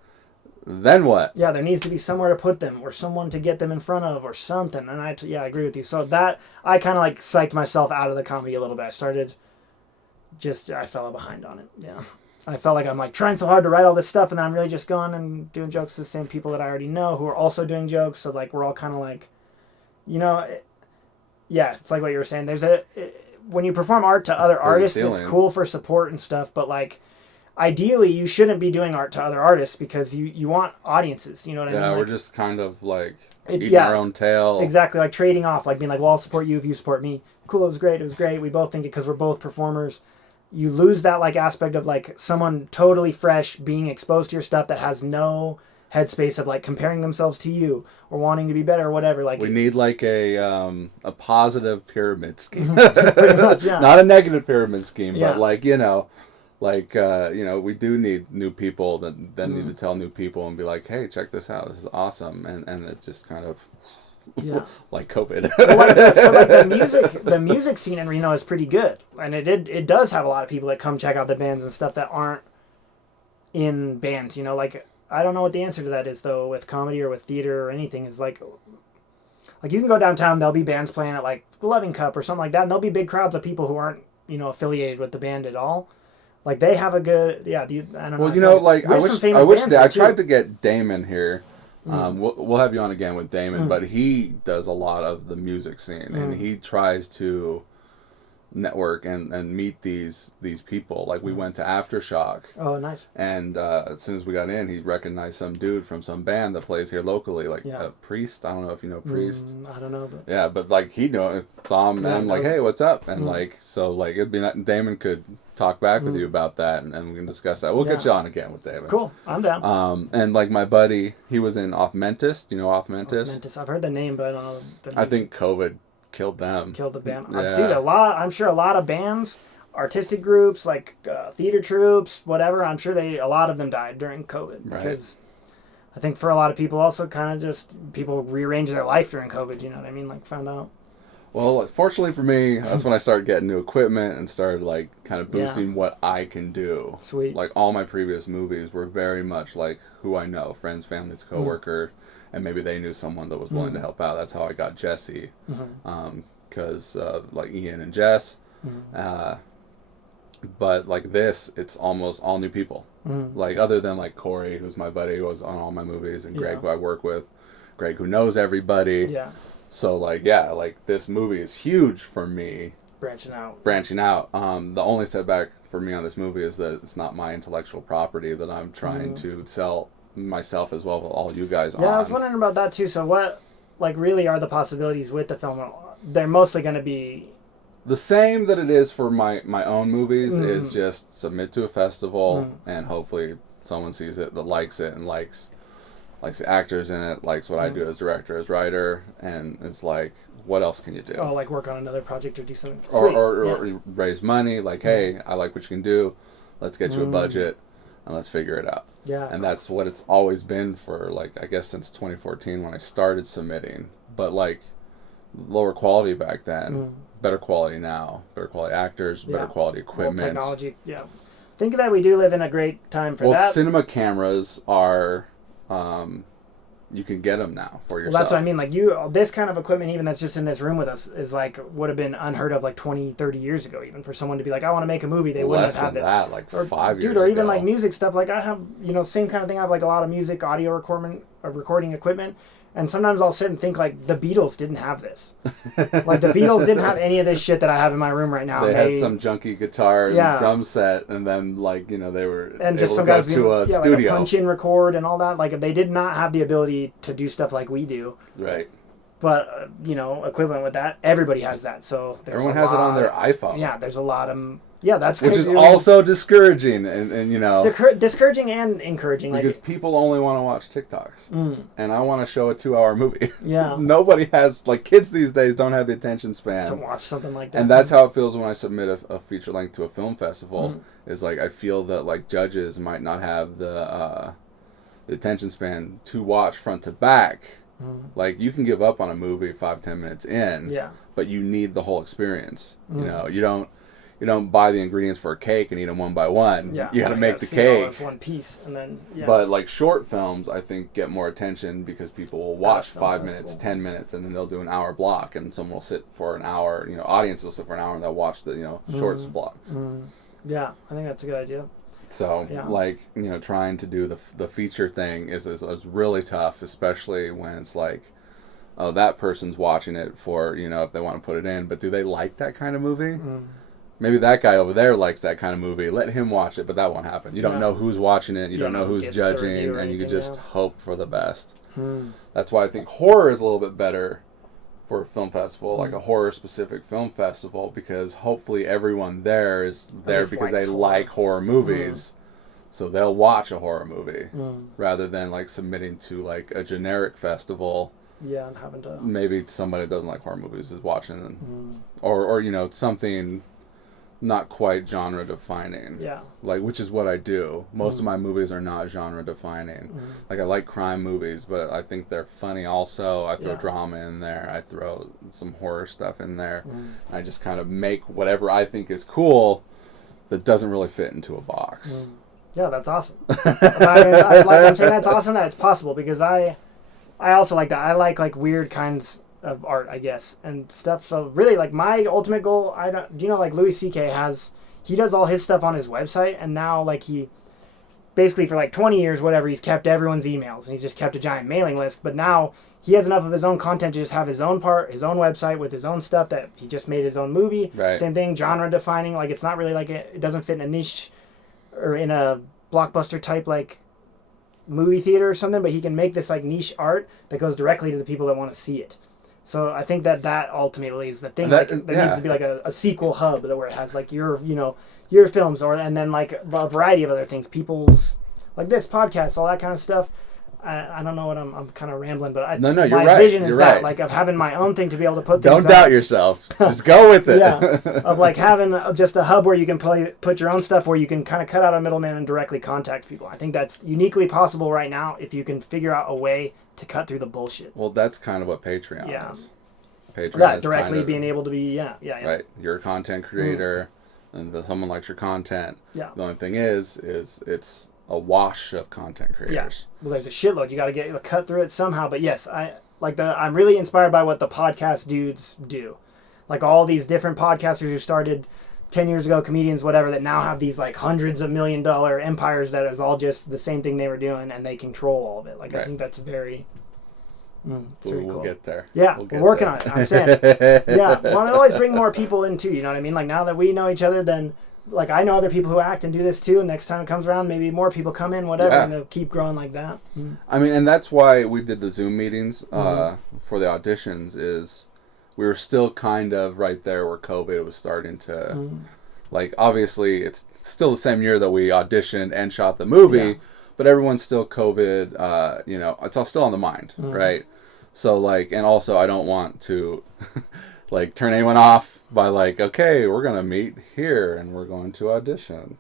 then what? Yeah, there needs to be somewhere to put them or someone to get them in front of or something. And I agree with you. So that I kind of like psyched myself out of the comedy a little bit. I fell behind on it. Yeah. I felt like I'm like trying so hard to write all this stuff, and then I'm really just going and doing jokes to the same people that I already know who are also doing jokes. So like we're all kind of like you know, yeah, it's like what you were saying. When you perform art to other artists, it's cool for support and stuff, but like, ideally, you shouldn't be doing art to other artists because you want audiences. You know what I mean? Yeah, like, we're just kind of like eating our own tail. Exactly, like trading off, like being like, well, I'll support you if you support me. Cool, it was great. We both think it because we're both performers. You lose that like aspect of like someone totally fresh being exposed to your stuff that has no headspace of like comparing themselves to you or wanting to be better or whatever. Like, we need like a positive pyramid scheme. Pretty much, yeah. Not a negative pyramid scheme, Yeah. but like, we do need new people that then need to tell new people and be like, hey, check this out, this is awesome, and it just kind of like COVID. So like the music scene in Reno is pretty good, and it does have a lot of people that come check out the bands and stuff that aren't in bands. You know, like, I don't know what the answer to that is though with comedy or with theater or anything. Is like you can go downtown, there'll be bands playing at like the Loving Cup or something like that, and there'll be big crowds of people who aren't, you know, affiliated with the band at all. Like, they have a good, I don't know. Well, you know, like, I tried to to get Damon here. We'll have you on again with Damon, but he does a lot of the music scene, and he tries to network and meet these people. Like, we went to Aftershock. Oh, nice. And as soon as we got in, he recognized some dude from some band that plays here locally, like Priest. I don't know if you know Priest. I don't know, but yeah, but like he saw him, and I'm like, hey, what's up? And like, so like, it'd be Damon could talk back with you about that, and we can discuss that. We'll get you on again with Damon. Cool, I'm down. And like my buddy, he was in Off Mentis. Do you know Off Mentis? Mentis. I've heard the name, but I don't know. I think COVID killed them. Killed the band. Yeah. Dude, I'm sure a lot of bands, artistic groups, like theater troupes, whatever, I'm sure a lot of them died during COVID. Right. Because I think for a lot of people also kind of just, people rearranged their life during COVID, you know what I mean? Like, found out. Well, fortunately for me, that's when I started getting new equipment and started like kind of boosting what I can do. Sweet. Like, all my previous movies were very much like who I know, friends, families, coworker, and maybe they knew someone that was willing to help out. That's how I got Jesse, because like Ian and Jess. But like this, it's almost all new people. Like, other than like Corey, who's my buddy, who was on all my movies, and Greg, who I work with, Greg, who knows everybody. Yeah. So like, yeah, like this movie is huge for me. Branching out. The only setback for me on this movie is that it's not my intellectual property that I'm trying to sell myself as well as all you guys on. Yeah, I was wondering about that too. So what, like, really are the possibilities with the film? They're mostly going to be the same that it is for my own movies. Is just submit to a festival and hopefully someone sees it that likes it and likes the actors in it, likes what I do as director, as writer, and it's like, what else can you do? Oh, like work on another project or do something. Or raise money, like, hey, I like what you can do, let's get you a budget, and let's figure it out. Yeah. And that's what it's always been for, like, I guess since 2014 when I started submitting. But, like, lower quality back then, better quality now, better quality actors, better quality equipment. Well, technology, Think that we do live in a great time for that. Well, cinema cameras are... you can get them now for yourself. Well, that's what I mean. Like, this kind of equipment, even that's just in this room with us, is like, would have been unheard of like 20, 30 years ago, even for someone to be like, I want to make a movie. They wouldn't have had this. That, like, or, 5 years or even ago. like music stuff. Like, I have, same kind of thing. I have like a lot of music, audio recording equipment. And sometimes I'll sit and think, like, the Beatles didn't have this. Like, the Beatles didn't have any of this shit that I have in my room right now. They had some junky guitar and drum set, and then, like, they were and just able some to guys go to a studio. Like a punch-in record and all that. Like, they did not have the ability to do stuff like we do. Right. But, equivalent with that, everybody has that. So everyone has it on their iPhone. Yeah, there's a lot of... Yeah, that's which crazy. is also discouraging, and it's discouraging and encouraging. Because people only want to watch TikToks, and I want to show a 2-hour movie. Yeah, nobody has, like, kids these days don't have the attention span to watch something like that. And that's how it feels when I submit a feature length to a film festival. Is like, I feel that, like, judges might not have the attention span to watch front to back. Like, you can give up on a movie 5-10 minutes in, but you need the whole experience. You don't buy the ingredients for a cake and eat them one by one. Yeah, you got to make the cake. It's one piece, and then. Yeah. But like short films, I think get more attention because people will watch 5 minutes, 10 minutes, and then they'll do an hour block, and someone will sit for an hour. Audiences will sit for an hour and they'll watch the shorts block. Yeah, I think that's a good idea. So like trying to do the feature thing is really tough, especially when it's like oh, that person's watching it for, if they want to put it in, but do they like that kind of movie? Maybe that guy over there likes that kind of movie. Let him watch it, but that won't happen. You don't know who's watching it. You don't know who's judging, and you can just hope for the best. That's why I think horror is a little bit better for a film festival, like a horror-specific film festival, because hopefully everyone there is there because they like horror movies. So they'll watch a horror movie rather than like submitting to like a generic festival. Yeah, and having to... Maybe somebody that doesn't like horror movies is watching them. Or something... not quite genre defining. Yeah. Like, which is what I do. Most of my movies are not genre defining. Like, I like crime movies, but I think they're funny also. I throw drama in there. I throw some horror stuff in there. I just kind of make whatever I think is cool that doesn't really fit into a box. Yeah, that's awesome. I'm saying that's awesome that it's possible, because I also like that. I like weird kinds of art, I guess, and stuff. So really, like, my ultimate goal, like Louis C.K. he does all his stuff on his website, and now like he basically for like 20 years, whatever, he's kept everyone's emails and he's just kept a giant mailing list. But now he has enough of his own content to just have his own his own website with his own stuff that he just made his own movie. Right. Same thing, genre defining. Like, it's not really like it doesn't fit in a niche or in a blockbuster type like movie theater or something, but he can make this like niche art that goes directly to the people that want to see it. So I think that ultimately is the thing. There needs to be like a sequel hub where it has like your films, and then like a variety of other things, people's like this podcast, all that kind of stuff. I don't know what I'm kind of rambling, but you're my right. vision is you're that right. like of having my own thing to be able to put things. Don't doubt yourself. Just go with it. Yeah, of like having just a hub where you can put your own stuff, where you can kind of cut out a middleman and directly contact people. I think that's uniquely possible right now if you can figure out a way to cut through the bullshit. Well, that's kind of what Patreon is. Patreon directly kind of, being able to be right. You're a content creator, and someone likes your content. Yeah. The only thing is it's a wash of content creators. Yeah. Well, there's a shitload. You got to cut through it somehow. But yes, I'm really inspired by what the podcast dudes do. Like all these different podcasters who started 10 years ago, comedians, whatever, that now have these like hundreds of $1 million empires that is all just the same thing they were doing, and they control all of it. Like, right. I think that's very... it's very cool. We'll get there. Yeah, we're working on it. I'm saying. Yeah, well, and always bring more people in too. You know what I mean? Like, now that we know each other, then like I know other people who act and do this too. And next time it comes around, maybe more people come in, whatever, and they'll keep growing like that. I mean, and that's why we did the Zoom meetings for the auditions. Is we were still kind of right there where COVID was starting to, like, obviously it's still the same year that we auditioned and shot the movie, but everyone's still COVID. It's all still on the mind, right? So like, and also I don't want to like turn anyone off by like, okay, we're going to meet here and we're going to audition.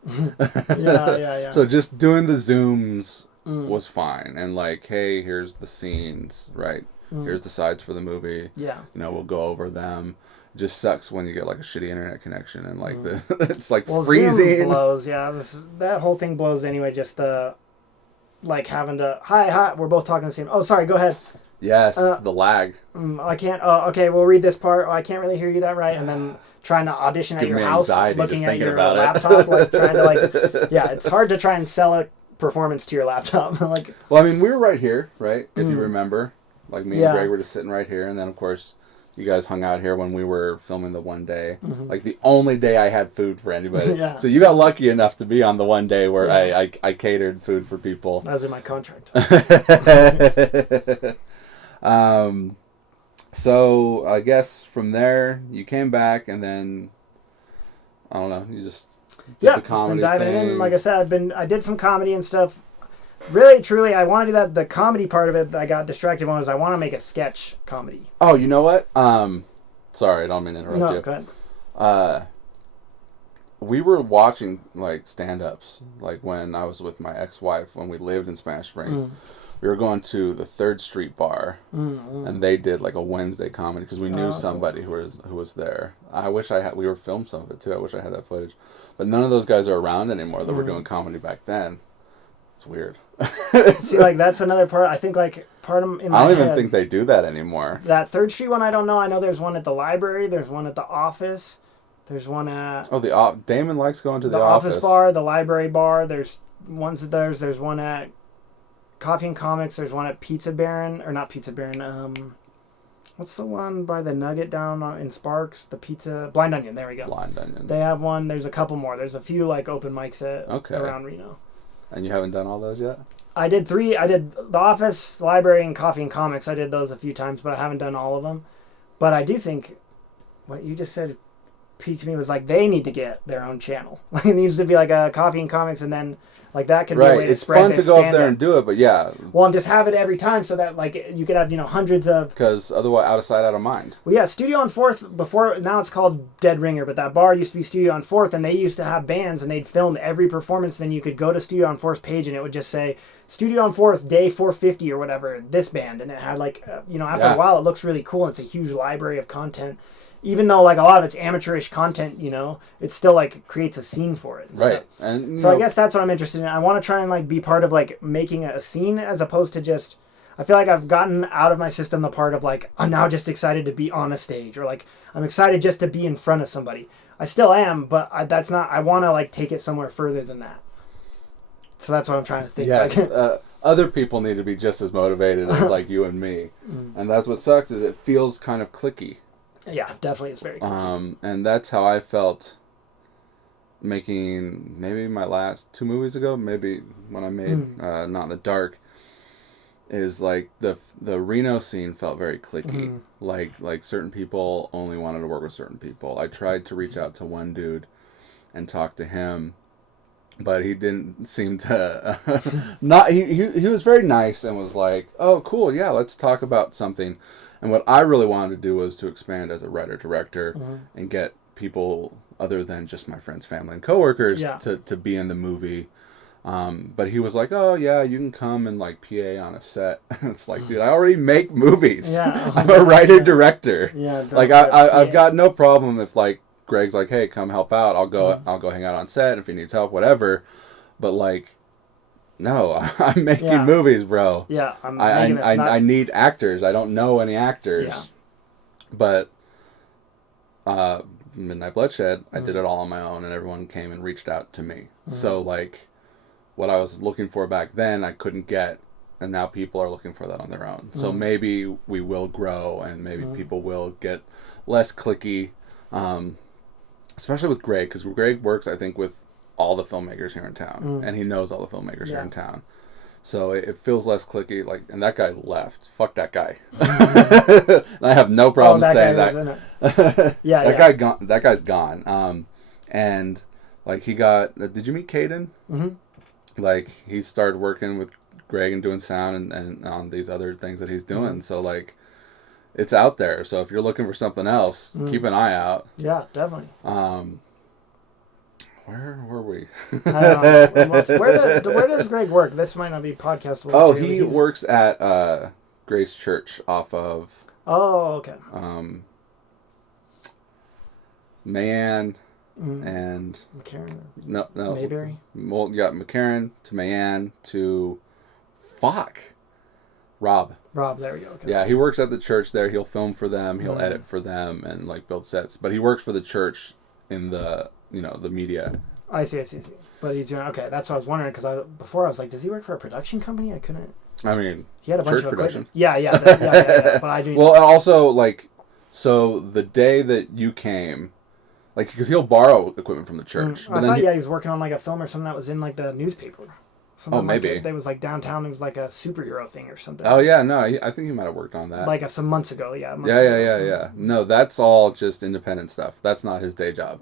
Yeah. So just doing the Zooms was fine. And like, hey, here's the scenes, right? Here's the sides for the movie. Yeah. We'll go over them. It just sucks when you get like a shitty internet connection and like it's like freezing. Zoom blows, that whole thing blows anyway, just like having to, hi, we're both talking the same. Oh, sorry, go ahead. Yes, the lag. I can't. Okay, we'll read this part. I can't really hear you that right. And then trying to audition at your house, looking at your laptop, like trying to like, it's hard to try and sell a performance to your laptop. Like, well, I mean, we were right here, right? If you remember, like me and Greg were just sitting right here, and then of course you guys hung out here when we were filming the one day, like the only day I had food for anybody. So you got lucky enough to be on the one day where I catered food for people. That was in my contract. So I guess from there you came back, and then I don't know, you just did the comedy just been diving thing. in. Like I said, I did some comedy and stuff. Really, truly, I want to do that. The comedy part of it that I got distracted on was I want to make a sketch comedy. Oh, you know what? Sorry, I don't mean to interrupt you. No, go ahead. We were watching like stand-ups, like when I was with my ex-wife when we lived in Spanish Springs. We were going to the 3rd Street Bar, and they did like a Wednesday comedy because we knew somebody who was there. I wish we were filmed some of it too. I wish I had that footage, but none of those guys are around anymore that were doing comedy back then. It's weird. See, like that's another part. I think like part of in my I don't head, even think they do that anymore. That 3rd Street one, I don't know. I know there's one at the library. There's one at the office. There's one at Damon likes going to the office bar, the library bar. There's ones at there's one at Coffee and Comics. There's one at Pizza Baron, or not Pizza Baron. What's the one by the Nugget down in Sparks? The pizza... Blind Onion, there we go. Blind Onion. They have one. There's a couple more. There's a few like open mics around Reno. And you haven't done all those yet? I did 3. I did The Office, the Library, and Coffee and Comics. I did those a few times, but I haven't done all of them. But I do think what you just said piqued me was like they need to get their own channel. It needs to be like a Coffee and Comics, and then like that could be a way to spread. Right, it's fun to go up there and do it, but yeah. Well, and just have it every time so that like you could have hundreds of. Because otherwise, out of sight, out of mind. Well, yeah, Studio on 4th before now it's called Dead Ringer, but that bar used to be Studio on 4th, and they used to have bands and they'd film every performance. Then you could go to Studio on 4th's page and it would just say Studio on 4th day 450 or whatever this band, and it had like after a while it looks really cool. And it's a huge library of content. Even though like a lot of it's amateurish content, it still like creates a scene for it. Right. And so I guess that's what I'm interested in. I want to try and like be part of like making a scene as opposed to just. I feel like I've gotten out of my system the part of like I'm now just excited to be on a stage, or like I'm excited just to be in front of somebody. I still am, but that's not. I want to like take it somewhere further than that. So that's what I'm trying to think. Yes. Other people need to be just as motivated as like you and me, and that's what sucks is it feels kind of cliquey. Yeah, definitely. It's very cool. And that's how I felt making maybe my last 2 movies ago, maybe when I made Not in the Dark, is like the Reno scene felt very cliquey. Like certain people only wanted to work with certain people. I tried to reach out to one dude and talk to him, but he didn't seem to he was very nice and was like, "Oh, cool, yeah, let's talk about something." And what I really wanted to do was to expand as a writer-director and get people other than just my friends, family, and coworkers to be in the movie. But he was like, "Oh, yeah, you can come and like PA on a set." It's like, dude, I already make movies. Yeah. I'm a writer-director. Yeah. Like I've got no problem if like Greg's like, "Hey, come help out." I'll go hang out on set if he needs help, whatever. But like, no, I'm making movies, bro. Yeah, I need actors. I don't know any actors. Yeah. But Midnight Bloodshed, I did it all on my own, and everyone came and reached out to me. So like, what I was looking for back then, I couldn't get, and now people are looking for that on their own. So maybe we will grow, and maybe people will get less cliquey, especially with Greg, because Greg works, I think, with all the filmmakers here in town, and he knows all the filmmakers here in town, so it feels less cliquey. Like, and that guy left. Fuck that guy. I have no problem saying that. That guy's gone. And like he got. Did you meet Caden? Like he started working with Greg and doing sound and on these other things that he's doing. So like, it's out there. So if you're looking for something else, keep an eye out. Yeah, definitely. Where were we? I don't know. Where does Greg work? This might not be podcastable. Oh, he works at Grace Church off of... Oh, okay. Mayan and... McCarran? No. Mayberry? Well, you got McCarran to Mayan to... Rob, there we go. Okay. Yeah, he works at the church there. He'll film for them. He'll edit for them and like build sets. But he works for the church in the... the media. I see. But he's doing okay. That's what I was wondering because before I was like, does he work for a production company? I couldn't. I mean, he had a bunch of production. Yeah. But I do. Well, and also like, so the day that you came, like, because he'll borrow equipment from the church. But I thought he was working on like a film or something that was in like the newspaper. Something maybe. Like, that was like downtown. It was like a superhero thing or something. Oh, yeah. No, I think he might have worked on that. Like some months ago. Yeah. Yeah. No, that's all just independent stuff. That's not his day job.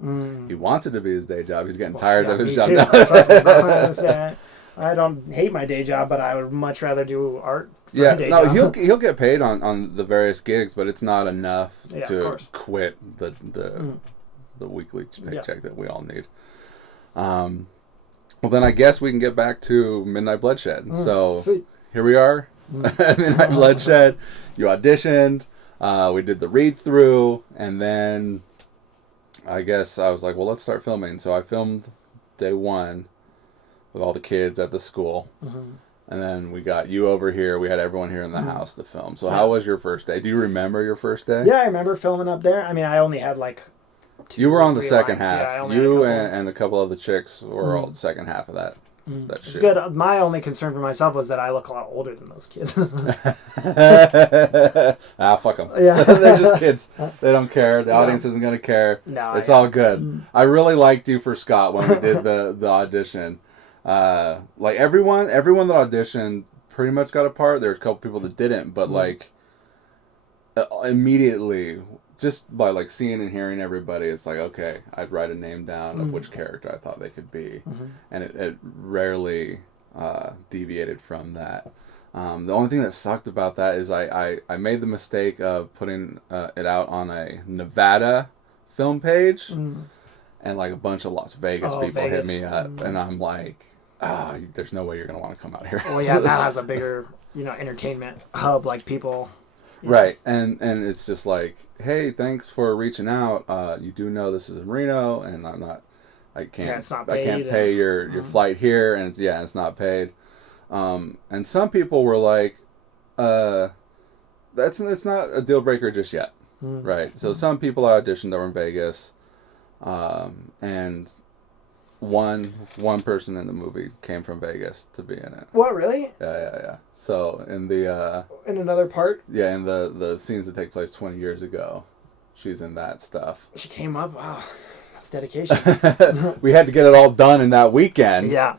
He wants it to be his day job. He's getting tired of his job now. Trust me, bro. I don't hate my day job, but I would much rather do art for a day job. He'll get paid on the various gigs, but it's not enough to quit the weekly paycheck that we all need. Well, then I guess we can get back to Midnight Bloodshed. So sweet. Here we are, Midnight Bloodshed. You auditioned. We did the read-through, and then I guess I was like, well, let's start filming. So I filmed day 1 with all the kids at the school. And then we got you over here. We had everyone here in the house to film. So how was your first day? Do you remember your first day? Yeah, I remember filming up there. I mean, I only had like... You were on the second half. Yeah, you and a couple of the chicks were all the second half of that. That It's shit. good. My only concern for myself was that I look a lot older than those kids. Fuck them. Yeah. They're just kids. They don't care. The audience isn't gonna care. No, it's all good. I really liked you for Scott when we did the audition. Like everyone that auditioned pretty much got a part. There were a couple people that didn't, but like immediately, just by like seeing and hearing everybody, it's like, okay, I'd write a name down of which character I thought they could be, and it rarely deviated from that. The only thing that sucked about that is I made the mistake of putting it out on a Nevada film page, and like a bunch of Las Vegas people hit me up, and I'm like, there's no way you're gonna want to come out here. Well, yeah, that has a bigger, entertainment hub, like people. Right, and it's just like, hey, thanks for reaching out. You do know this is in Reno, and I can't pay your flight here, and it's not paid. And some people were like, it's not a deal breaker just yet, right? So some people auditioned that were in Vegas, and one person in the movie came from Vegas to be in it. What, really? Yeah. So in the in another part? Yeah, in the scenes that take place 20 years ago, she's in that stuff. She came up. Wow, that's dedication. We had to get it all done in that weekend. Yeah.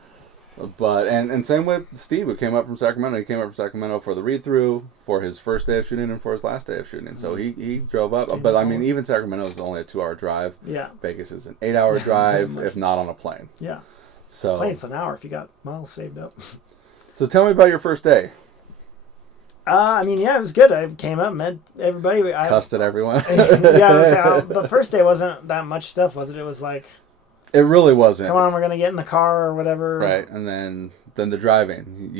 But and same with Steve, who came up from Sacramento. He came up from Sacramento for the read through, for his first day of shooting, and for his last day of shooting. So he drove up. But I mean, even Sacramento is only a 2-hour drive. Yeah. Vegas is an 8-hour drive, if not on a plane. Yeah. So plane's an hour if you got miles saved up. So tell me about your first day. It was good. I came up, met everybody. Cussed at everyone. The first day wasn't that much stuff, was it? It was like, it really wasn't. Come on, we're gonna get in the car or whatever. Right, and then the driving.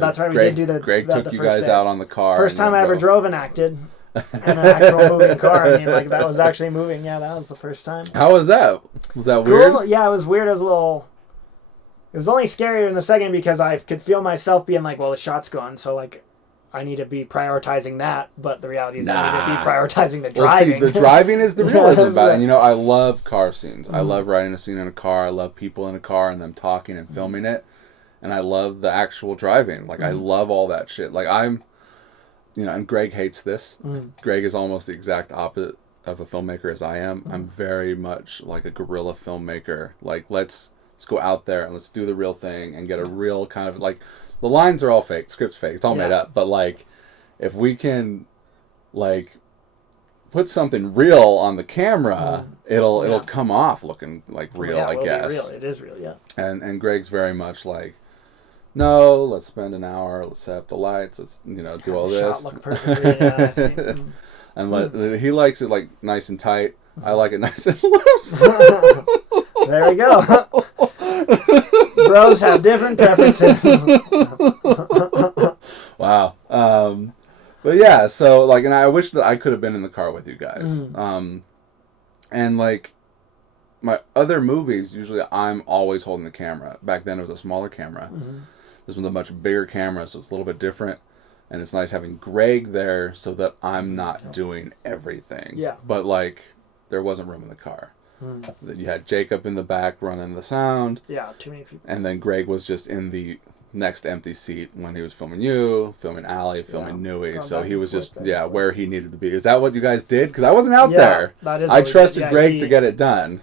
That's right. We did do Greg took you guys out on the car. First time I ever drove and acted in an actual moving car. I mean, like that was actually moving. Yeah, that was the first time. How was that? Was that weird? Cool. Yeah, it was weird. It was only scarier in a second because I could feel myself being like, well, the shot's gone, so like I need to be prioritizing that, but the reality is I need to be prioritizing the driving. See, the driving is the realism about it. And, I love car scenes. I love writing a scene in a car. I love people in a car and them talking and filming it. And I love the actual driving. Like, I love all that shit. Like, and Greg hates this. Greg is almost the exact opposite of a filmmaker as I am. I'm very much like a guerrilla filmmaker. Like, let's go out there and let's do the real thing and get a real kind of, like, the lines are all fake, the script's fake, it's all made up. But like, if we can, like, put something real on the camera, it'll come off looking like real. I guess. Real. It is real, yeah. And Greg's very much like, no, let's spend an hour, let's set up the lights, let's do all this. Shot look perfectly. Yeah, I see. And he likes it like nice and tight. I like it nice and loose. There we go. Bros have different preferences. Wow. But yeah, so like, and I wish that I could have been in the car with you guys. And like my other movies, usually I'm always holding the camera. Back then it was a smaller camera. This one's a much bigger camera, so it's a little bit different. And it's nice having Greg there so that I'm not doing everything. Yeah. But like, there wasn't room in the car. You had Jacob in the back running the sound. Yeah, too many people. And then Greg was just in the next empty seat when he was filming you, filming Allie, filming Nui. So he was just, where he needed to be. Is that what you guys did? Because I wasn't out there. That is I trusted Greg to get it done.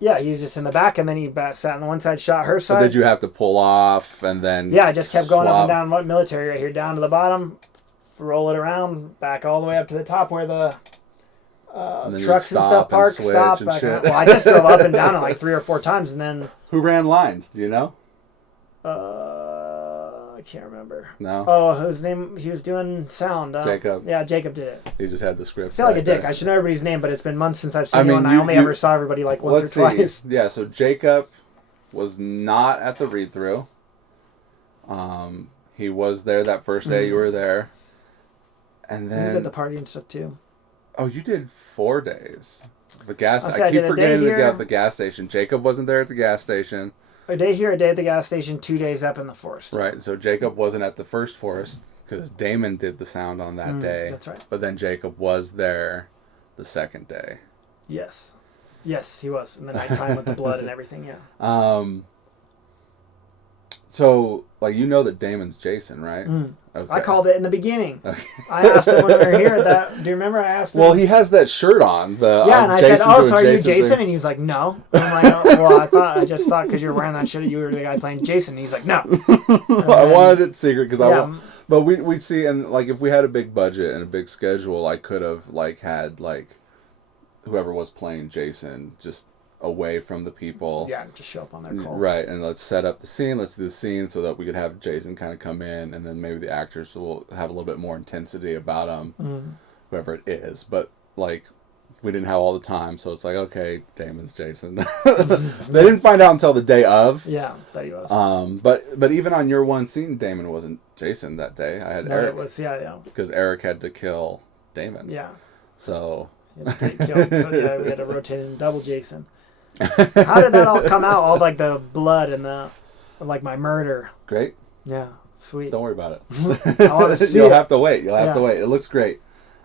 Yeah, he was just in the back, and then he sat on the one side, shot her side. So did you have to pull off and then I just kept going up and down military right here, down to the bottom, roll it around, back all the way up to the top where the trucks and stuff park, stop. Well, I just drove up and down it like 3 or 4 times, and then... Who ran lines? Do you know? I can't remember. No? Oh, whose name? He was doing sound. Jacob. Yeah, Jacob did it. He just had the script. I feel like a dick. I should know everybody's name, but it's been months since I've seen you, and I only ever saw everybody like once or twice. Yeah, so Jacob was not at the read-through. He was there that first day you were there. And then... He was at the party and stuff, too. Oh, you did 4 days. I keep forgetting the gas station. Jacob wasn't there at the gas station. A day here, a day at the gas station, 2 days up in the forest. Right, so Jacob wasn't at the first forest because Damon did the sound on that day. That's right. But then Jacob was there the second day. Yes. Yes, he was. In the nighttime with the blood and everything, yeah. So, like, you know that Damon's Jason, right? Okay. I called it in the beginning. Okay. I asked him when we were here at that. Do you remember I asked him? Well, he has that shirt on. Yeah, and I said, "Oh, so are you Jason?" Thing. And he was like, "No." I'm like, "Oh, well, I just thought because you're wearing that shit, you were the guy playing Jason." And he's like, "No." I wanted it secret because but we'd see, and like if we had a big budget and a big schedule, I could have like had like whoever was playing Jason just away from the people. Yeah, just show up on their call. Right, and let's set up the scene. Let's do the scene so that we could have Jason kind of come in, and then maybe the actors will have a little bit more intensity about him, whoever it is. But like, we didn't have all the time, so it's like, okay, Damon's Jason. They didn't find out until the day of. Yeah, that he was. But even on your one scene, Damon wasn't Jason that day. I had Eric. It was, yeah. Because Eric had to kill Damon. Yeah. So. He had to get killed. So yeah, we had to rotate in double Jason. How did that all come out? All like the blood and the like my murder. Great. Yeah, sweet. Don't worry about it. I want to see You'll it. have to wait. You'll have to wait. It looks great.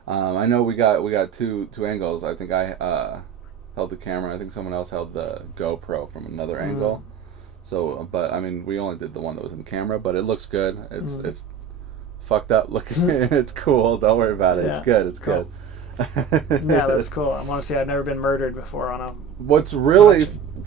I know we got two angles. I think I held the camera. I think someone else held the GoPro from another angle. So, but I mean, we only did the one that was in the camera. But it looks good. It's fucked up looking. It's cool. Don't worry about it. Yeah. It's good. It's cool. Good. Yeah, that's cool. I want to see. I've never been murdered before on a. What's really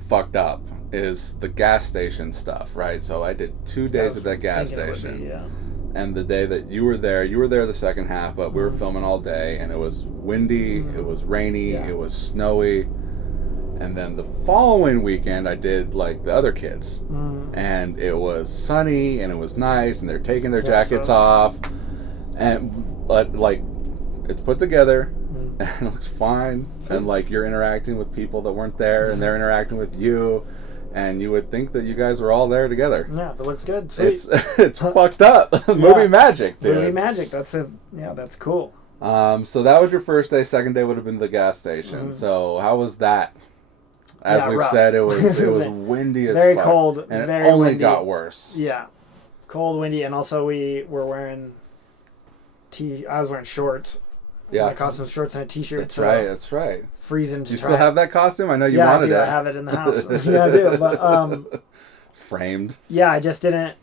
fucked up is the gas station stuff, right? So I did 2 days at that gas station. And the day that you were there the second half, but we were filming all day, and it was windy, it was rainy, it was snowy. And then the following weekend, I did like the other kids, and it was sunny, and it was nice, and they're taking their jackets off, and like it's put together, and it looks fine, and like you're interacting with people that weren't there, and they're interacting with you. And you would think that you guys were all there together. Yeah, it looks good. Sweet. It's fucked up. Movie magic, dude. Movie magic. That's it. Yeah, that's cool. So that was your first day. Second day would have been the gas station. So how was that? As we've said, it was windy as very fuck. Cold. And very it only windy. got worse. Yeah, cold, windy, and also we were wearing I was wearing shorts. Yeah, my costume, shorts, and a t-shirt. That's right. That's right. Freezing. Do you still have that costume? I know you wanted it. Yeah, I have it in the house. Yeah, I do. But framed. Yeah, I just didn't.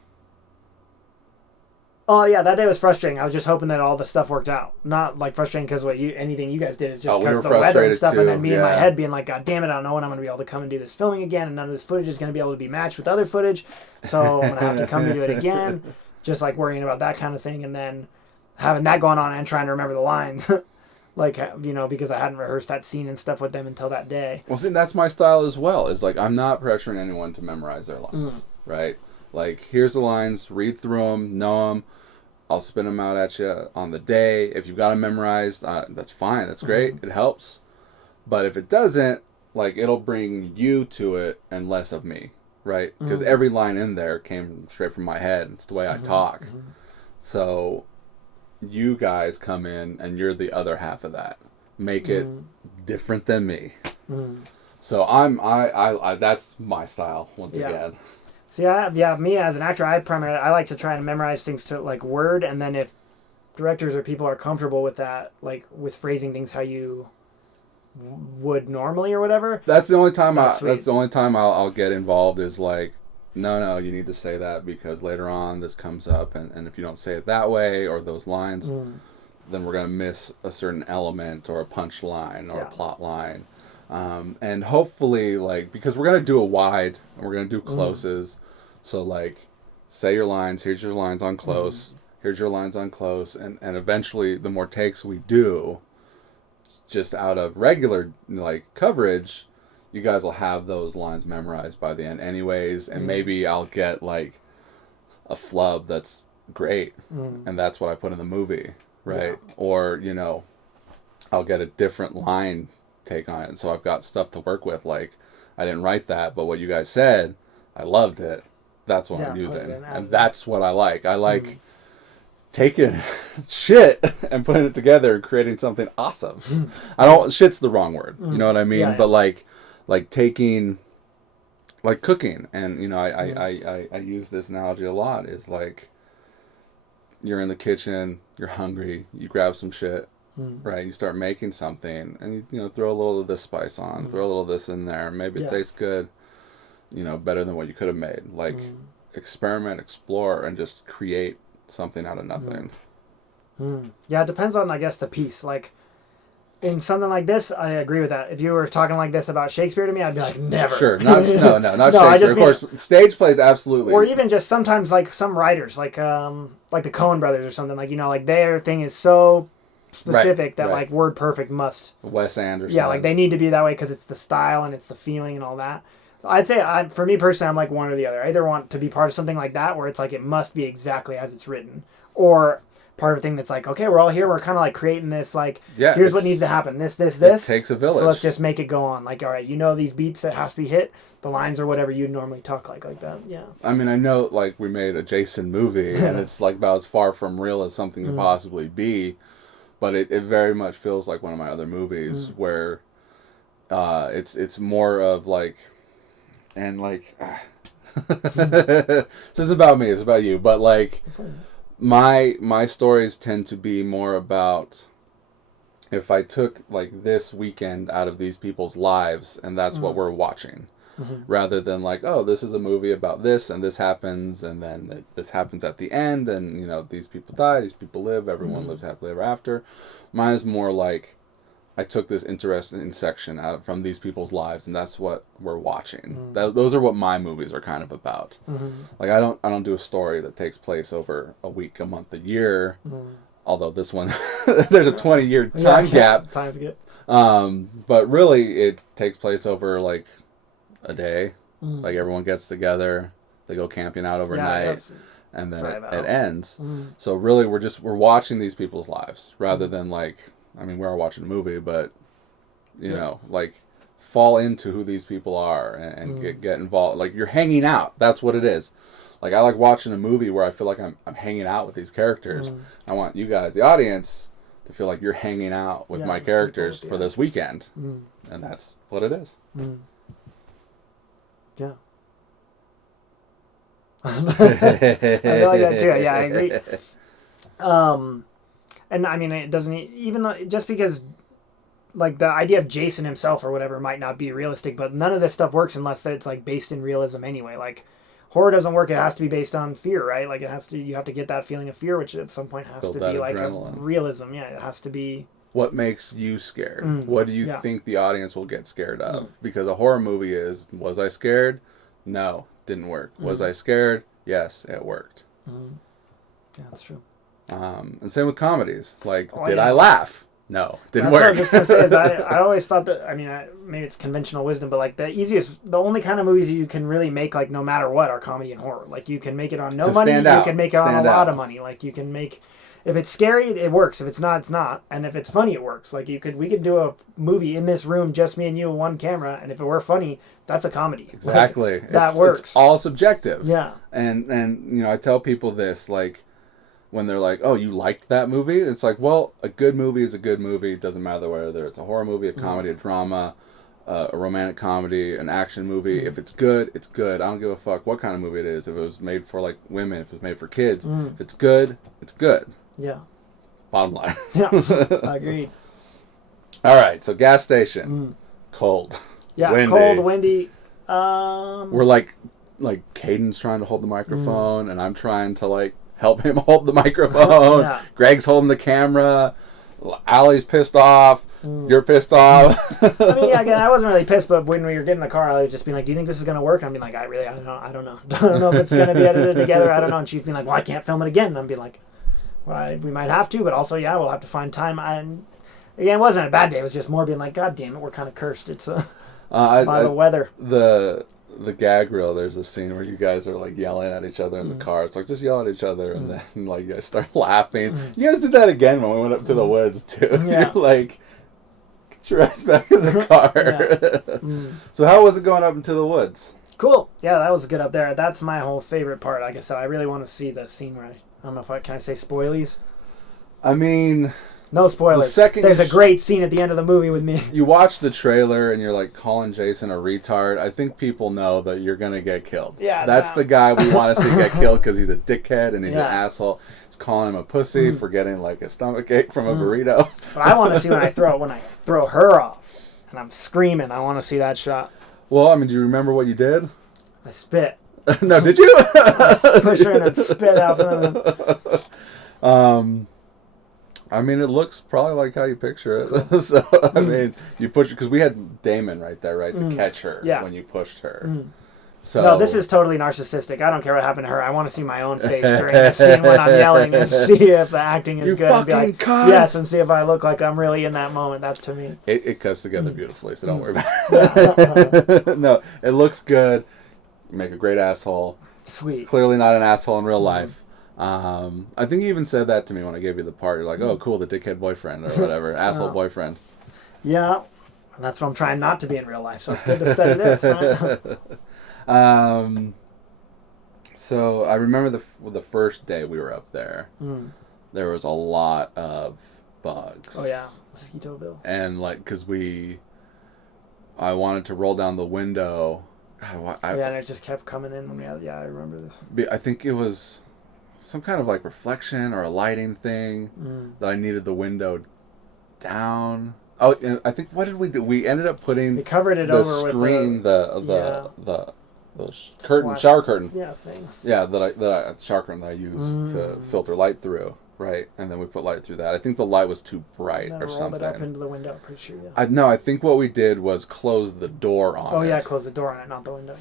Oh yeah, that day was frustrating. I was just hoping that all the stuff worked out. Not like frustrating because anything you guys did is just because of the weather and stuff, and then me in my head being like, God damn it, I don't know when I'm going to be able to come and do this filming again, and none of this footage is going to be able to be matched with other footage, so I'm going to have to come to do it again. Just like worrying about that kind of thing, and then having that going on and trying to remember the lines. Like, you know, because I hadn't rehearsed that scene and stuff with them until that day. Well, see, that's my style as well. Is like, I'm not pressuring anyone to memorize their lines, right? Like, here's the lines, read through them, know them. I'll spin them out at you on the day. If you've got them memorized, that's fine. That's great. It helps. But if it doesn't, like, it'll bring you to it and less of me, right? Because every line in there came straight from my head. It's the way I talk. So you guys come in and you're the other half of that. Make it different than me. So I that's my style once again. See, me as an actor, I like to try and memorize things to like word, and then if directors or people are comfortable with that, like with phrasing things how you would normally or whatever. That's the only time I'll get involved is like, no, you need to say that because later on this comes up, and if you don't say it that way or those lines, then we're going to miss a certain element or a punch line or a plot line. And hopefully, like, because we're going to do a wide and we're going to do closes, so like, say your lines, here's your lines on close, here's your lines on close, and eventually the more takes we do, just out of regular, like, coverage, you guys will have those lines memorized by the end anyways, and maybe I'll get, like, a flub that's great, and that's what I put in the movie, right? Yeah. Or, you know, I'll get a different line take on it, and so I've got stuff to work with, like, I didn't write that, but what you guys said, I loved it. That's what I'm using, and that's what I like. I like taking shit and putting it together and creating something awesome. Shit's the wrong word, you know what I mean? Yeah. But like taking, like cooking, and you know, I use this analogy a lot, is like, you're in the kitchen, you're hungry, you grab some shit, right? You start making something, and you know, throw a little of this spice on, throw a little of this in there, maybe it tastes good, you know, better than what you could have made. Like, experiment, explore, and just create something out of nothing. Yeah, it depends on, I guess, the piece. Like, in something like this, I agree with that. If you were talking like this about Shakespeare to me, I'd be like, never. Sure, not Shakespeare. Of course, stage plays absolutely. Or even just sometimes like some writers, like the Coen brothers or something. Like, like their thing is so specific that like word perfect must. Wes Anderson. Yeah, like they need to be that way because it's the style and it's the feeling and all that. So I'd say for me personally, I'm like one or the other. I either want to be part of something like that where it's like it must be exactly as it's written, or part of a thing that's like, okay, we're all here, we're kind of like creating this, like, here's what needs to happen, this. It takes a village. So let's just make it go on. Like, all right, these beats that has to be hit, the lines or whatever you'd normally talk like that. Yeah. I mean, I know, like, we made a Jason movie, and it's like about as far from real as something could possibly be, but it very much feels like one of my other movies where it's more of like, and like, so it's about me, it's about you, but like, my stories tend to be more about if I took like this weekend out of these people's lives and that's what we're watching, rather than like, oh, this is a movie about this and this happens and then this happens at the end and these people die, these people live, everyone lives happily ever after. Mine is more like I took this interesting section out from these people's lives, and that's what we're watching. Those are what my movies are kind of about. Like I don't do a story that takes place over a week, a month, a year. Although this one, there's a 20-year time gap. Time's good. But really, it takes place over like a day. Like everyone gets together, they go camping out overnight, and then it ends. So really, we're watching these people's lives rather than like. I mean, we are watching a movie, but, like, fall into who these people are and get involved. Like, you're hanging out. That's what it is. Like, I like watching a movie where I feel like I'm hanging out with these characters. I want you guys, the audience, to feel like you're hanging out with my characters for this weekend. And that's what it is. Yeah. I feel like that, too. Yeah, I agree. And I mean, it doesn't even though just because like the idea of Jason himself or whatever might not be realistic, but none of this stuff works unless it's like based in realism anyway. Like horror doesn't work; it has to be based on fear, right? Like you have to get that feeling of fear, which at some point has to be like adrenaline. A realism. Yeah, it has to be. What makes you scared? What do you think the audience will get scared of? Because a horror movie was I scared? No, didn't work. Was I scared? Yes, it worked. Yeah, that's true. And same with comedies. Like, did I laugh? No, didn't work. What I was just going to say is I always thought that, I mean, maybe it's conventional wisdom, but like the only kind of movies you can really make like no matter what are comedy and horror. Like you can make it on no money, you can make it on a lot of money. Like you can make, if it's scary, it works. If it's not, it's not. And if it's funny, it works. Like we could do a movie in this room, just me and you, one camera, and if it were funny, that's a comedy. Exactly. Like, that works. It's all subjective. Yeah. And I tell people this, like, when they're like, oh, you liked that movie? It's like, well, a good movie is a good movie. It doesn't matter whether it's a horror movie, a comedy, a drama, a romantic comedy, an action movie. If it's good, it's good. I don't give a fuck what kind of movie it is. If it was made for, like, women, if it was made for kids. If it's good, it's good. Yeah. Bottom line. Yeah, agreed. All right, so gas station. Cold. Yeah, windy. Cold, windy. We're like Caden's trying to hold the microphone, and I'm trying to, like, help him hold the microphone. Yeah. Greg's holding the camera. Allie's pissed off. You're pissed off. I mean, yeah, again, I wasn't really pissed, but when we were getting in the car, I was just being like, do you think this is going to work? And I'm being like, I don't know. I don't know if it's going to be edited together. I don't know. And she's being like, well, I can't film it again. And I'm being like, well, we might have to, but also, yeah, we'll have to find time. And again, it wasn't a bad day. It was just more being like, God damn it, we're kind of cursed. It's by the weather. The gag reel, there's a scene where you guys are like yelling at each other in the car. It's like just yell at each other, and then like you guys start laughing. You guys did that again when we went up to the woods too. Yeah. You're like, get your ass back in the car. So how was it going up into the woods? Cool. Yeah, that was good up there. That's my whole favorite part. Like I said, I really want to see the scene where I don't know if can I say spoilies? I mean, no spoilers. There's a great scene at the end of the movie with me. You watch the trailer and you're like calling Jason a retard. I think people know that you're going to get killed. Yeah. That's the guy we want to see get killed because he's a dickhead and he's an asshole. He's calling him a pussy for getting like a stomach ache from a burrito. But I want to see when I throw her off and I'm screaming. I want to see that shot. Well, I mean, do you remember what you did? I spit. No, did you? Push her and then spit out. I mean, it looks probably like how you picture it. So, I mean, you push it because we had Damon right there, right, to catch her when you pushed her. So no, this is totally narcissistic. I don't care what happened to her. I want to see my own face during the scene when I'm yelling and see if the acting is good. And be like, cunt! yes, and see if I look like I'm really in that moment. That's to me. It cuts together beautifully, so don't worry about it. No, it looks good. You make a great asshole. Sweet. Clearly not an asshole in real life. I think you even said that to me when I gave you the part. You're like, oh, cool, the dickhead boyfriend or whatever. Asshole boyfriend. Yeah. And that's what I'm trying not to be in real life, so it's good to study this. Right? So I remember the first day we were up there, there was a lot of bugs. Oh, yeah. Mosquitoville. And, like, because I wanted to roll down the window. And it just kept coming in when we had, I remember this. I think it was some kind of like reflection or a lighting thing that I needed the window down. Oh, and I think what did we do? We ended up putting we covered it the over screen, with the curtain, shower curtain. Yeah, thing. Yeah, shower curtain that I used to filter light through. Right, and then we put light through that. I think the light was too bright or something. Rolled it up into the window. Pretty sure. Yeah. I think what we did was close the door on it. Oh yeah, close the door on it, not the window.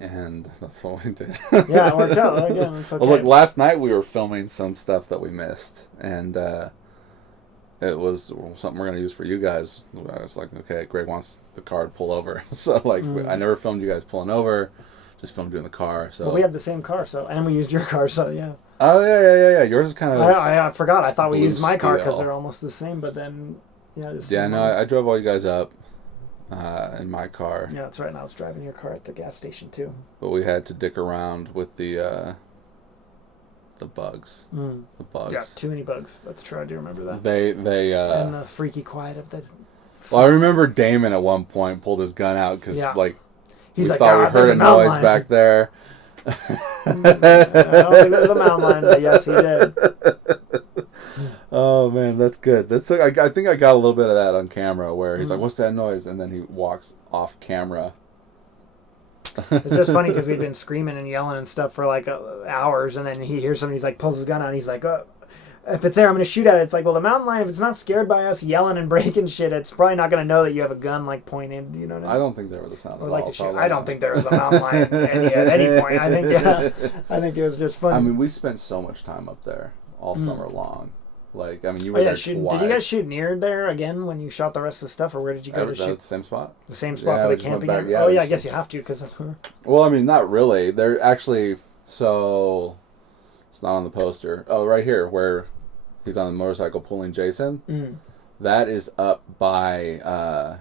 And that's what we did. Yeah, it worked out. Again, it's okay. Well, look, last night we were filming some stuff that we missed, and it was something we're going to use for you guys. I was like, okay, Greg wants the car to pull over. So, like, I never filmed you guys pulling over, just filmed you in the car. So we have the same car, and we used your car, so yeah. Oh, yeah. Yours is kind of... I forgot. I thought we used my car because they're almost the same, but then, I drove all you guys up. In my car. Yeah, that's right. And I was driving your car at the gas station too. But we had to dick around with the bugs. The bugs. Yeah, too many bugs. That's true. I do remember that. They and the freaky quiet of the. Well, I remember Damon at one point pulled his gun out because he's like, thought we heard a noise back there. I don't think there was a mountain lion, but yes, he did. Oh man, that's good. I think I got a little bit of that on camera where he's like, "What's that noise?" and then he walks off camera. It's just funny because we've been screaming and yelling and stuff for like hours, and then he hears somebody. He's like, pulls his gun out. And he's like, "If it's there, I'm gonna shoot at it." It's like, well, the mountain lion, if it's not scared by us yelling and breaking shit, it's probably not gonna know that you have a gun like pointed. You know what I mean? I don't think there was a sound. Or like to shoot. I don't think there was a mountain lion at any point. I think it was just funny. I mean, we spent so much time up there all summer long. Like, I mean, you were there twice. Did you guys shoot near there again when you shot the rest of the stuff, or where did you go to shoot? The same spot. The same spot for the camping area? Yeah, I guess you have to because that's where... Well, I mean, not really. They're actually... So, it's not on the poster. Oh, right here, where he's on the motorcycle pulling Jason. That is up by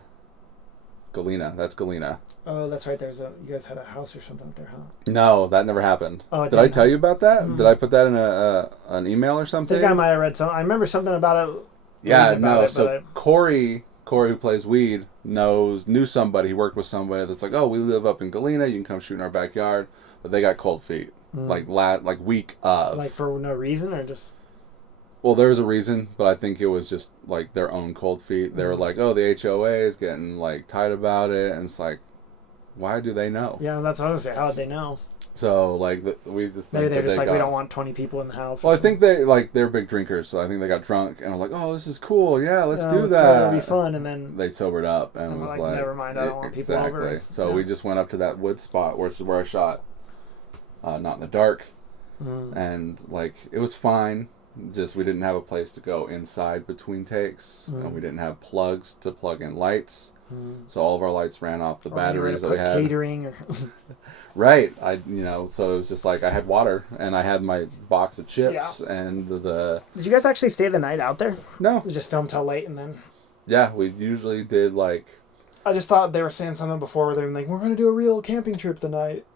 Galena. That's Galena. Oh, that's right. You guys had a house or something up there, huh? No, that never happened. Oh, did I tell you about that? Did I put that in an email or something? I think I might have read some. I remember something about it. Yeah, no. So Corey, who plays weed, knew somebody. He worked with somebody that's like, oh, we live up in Galena. You can come shoot in our backyard. But they got cold feet, like week of. Like for no reason or just. Well, there was a reason, but I think it was just like their own cold feet. They were like, oh, the HOA is getting like tight about it, and it's like. Why do they know? Yeah, that's what I was going to say. How would they know? So, like, we just think maybe they're just like, we don't want 20 people in the house. Well, I think they're big drinkers, so I think they got drunk and were like, oh, this is cool. Yeah, let's do that. It'll be fun. And then they sobered up and was like, never mind, I don't want people over. So we just went up to that wood spot where I shot, not in the dark. And, like, it was fine. Just we didn't have a place to go inside between takes, and we didn't have plugs to plug in lights. So all of our lights ran off the batteries that we had. Catering or right. So it was just like I had water and I had my box of chips and the. Did you guys actually stay the night out there? No. You just filmed till late and then. Yeah, we usually did like. I just thought they were saying something before where they were like, "We're going to do a real camping trip tonight."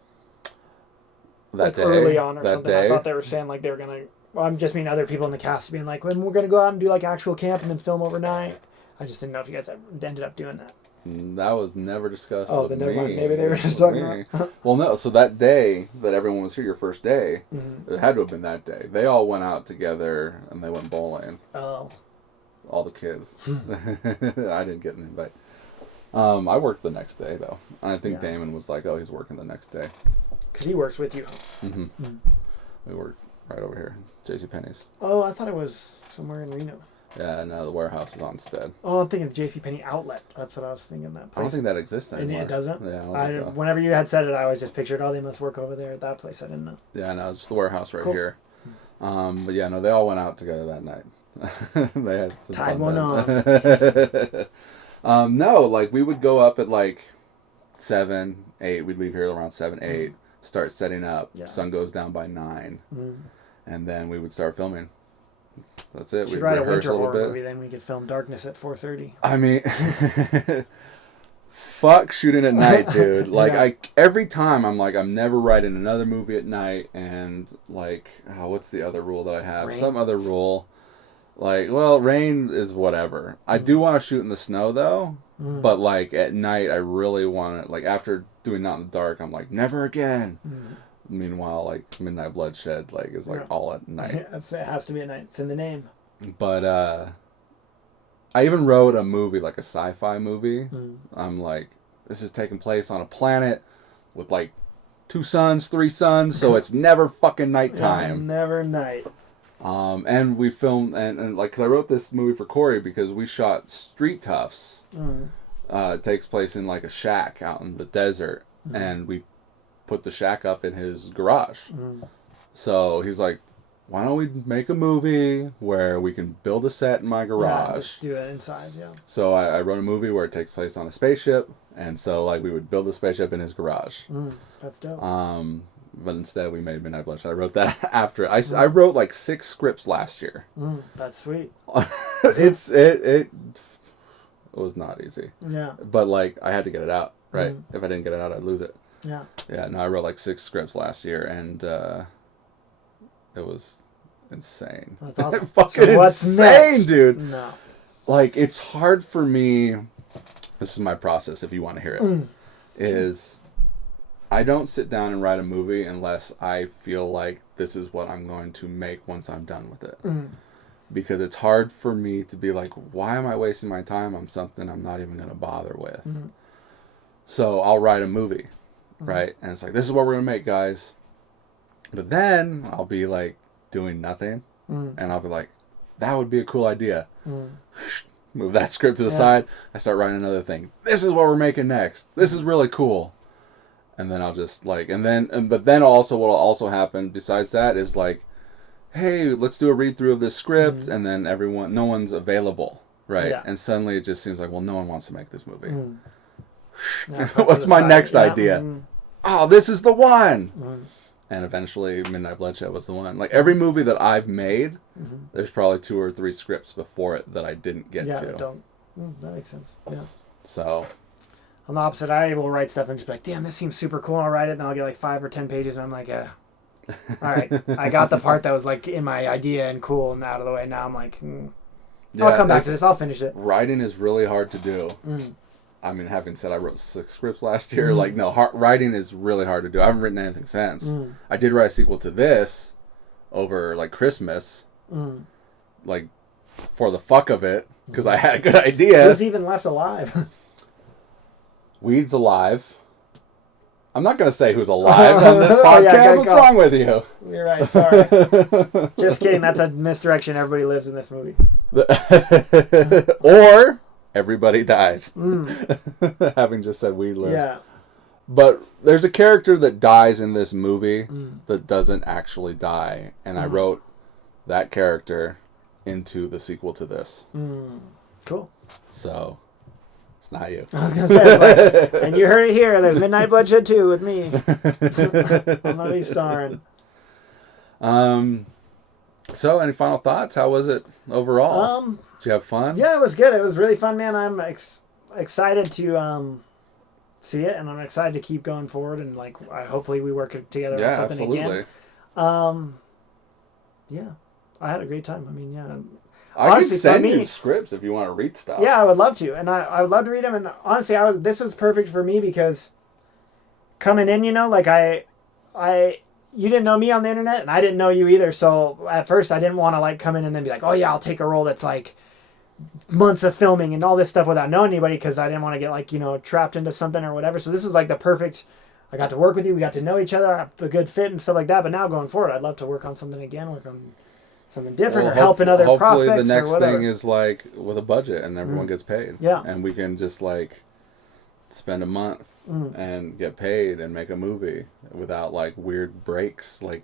That day. Early on or something. Day? I thought they were saying like they were going to. Well, I'm just meaning other people in the cast being like, "When we're going to go out and do like actual camp and then film overnight." I just didn't know if you guys ended up doing that. That was never discussed. Oh, then never mind. Maybe they were just talking about. Well, no. So that day that everyone was here, your first day, it had to have been that day. They all went out together and they went bowling. Oh. All the kids. I didn't get an invite. I worked the next day though. I think Damon was like, "Oh, he's working the next day." Because he works with you. Mm-hmm. We work right over here, JCPenney's. Oh, I thought it was somewhere in Reno. Yeah, no, the warehouse is on Stead. Oh, I'm thinking of JCPenney Outlet. That's what I was thinking. That place. I don't think that exists anymore. It doesn't? Yeah, I don't think so. Whenever you had said it, I always just pictured, oh, they must work over there at that place. I didn't know. Yeah, no, it's just the warehouse right here. But yeah, no, they all went out together that night. They had some Tied fun one on. No, like we would go up at like 7, 8. We'd leave here around 7, 8. Start setting up. Yeah. Sun goes down by 9, and then we would start filming. That's it. We'd write a winter horror movie, then we could film Darkness at 4:30. I mean, fuck shooting at night, dude. Like every time I'm like, I'm never writing another movie at night, and like, what's the other rule that I have? Rain? Some other rule. Like, well, rain is whatever. I do want to shoot in the snow though, but like at night, I really want to. Like after doing Not in the Dark, I'm like, never again. Meanwhile, like Midnight Bloodshed, like is like all at night. It has to be at night. It's in the name. But I even wrote a movie, like a sci-fi movie. I'm like, this is taking place on a planet with like 2 suns, 3 suns, so it's never fucking nighttime. Never night. And we filmed, and like, cause I wrote this movie for Corey because we shot Street Toughs. It takes place in like a shack out in the desert, and we put the shack up in his garage. So he's like, why don't we make a movie where we can build a set in my garage? Yeah, just do it inside, yeah. So I wrote a movie where it takes place on a spaceship, and so like we would build a spaceship in his garage. That's dope. But instead we made Midnight Bloodshed. I wrote that after it. I wrote like 6 scripts last year. That's sweet. It was not easy. Yeah. But like I had to get it out, right? If I didn't get it out, I'd lose it. Yeah. Yeah, no, I wrote like 6 scripts last year, and it was insane. That's awesome. Fucking so what's insane, next? Dude. No. Like, it's hard for me. This is my process, if you want to hear it. Is I don't sit down and write a movie unless I feel like this is what I'm going to make once I'm done with it. Because it's hard for me to be like, why am I wasting my time on something I'm not even going to bother with? So I'll write a movie, right? And it's like, this is what we're going to make, guys. But then I'll be like doing nothing, and I'll be like, that would be a cool idea. Move that script to the side. I start writing another thing. This is what we're making next. This is really cool. And then I'll just like, but then also what'll also happen besides that is like, hey, let's do a read through of this script, and then no one's available, right? Yeah. And suddenly it just seems like, well, no one wants to make this movie. What's my next idea? Oh, this is the one. And eventually Midnight Bloodshed was the one. Like every movie that I've made, there's probably 2 or 3 scripts before it that I didn't get to. That makes sense. Yeah. So on the opposite, I will write stuff and just be like, damn, this seems super cool. And I'll write it, and then I'll get like 5 or 10 pages, and I'm like, all right, I got the part that was like in my idea and cool and out of the way. Now I'm like, I'll come back to this. I'll finish it. Writing is really hard to do. I mean, having said I wrote 6 scripts last year, like, no, writing is really hard to do. I haven't written anything since. I did write a sequel to this over, like, Christmas, like, for the fuck of it, because I had a good idea. Who's even left alive? Weed's alive. I'm not going to say who's alive on this podcast. What's wrong with you? You're right, sorry. Just kidding. That's a misdirection. Everybody lives in this movie. Or everybody dies. Having just said Weed lives. Yeah. But there's a character that dies in this movie that doesn't actually die. And I wrote that character into the sequel to this. Cool. So it's not you. I was going to say, it's like, and you heard it here. There's Midnight Bloodshed 2 with me. I'm going to be starring. So, any final thoughts? How was it overall? Did you have fun? Yeah, it was good. It was really fun, man. I'm excited to see it, and I'm excited to keep going forward, and like hopefully we work together on something absolutely. Again. Yeah, I had a great time. I mean, yeah. I honestly, can send you scripts if you want to read stuff. Yeah, I would love to, and I would love to read them. And honestly, this was perfect for me because coming in, you know, like you didn't know me on the internet, and I didn't know you either. So at first, I didn't want to like come in and then be like, oh yeah, I'll take a role that's like months of filming and all this stuff without knowing anybody, because I didn't want to get like, you know, trapped into something or whatever. So this was like the perfect I got to work with you. We got to know each other, the good fit and stuff like that. But now going forward, I'd love to work on something again, work on something different, or helping other prospects. Hopefully the next or whatever. thing is like with a budget and everyone gets paid. Yeah. And we can just like spend a month and get paid and make a movie without like weird breaks. Like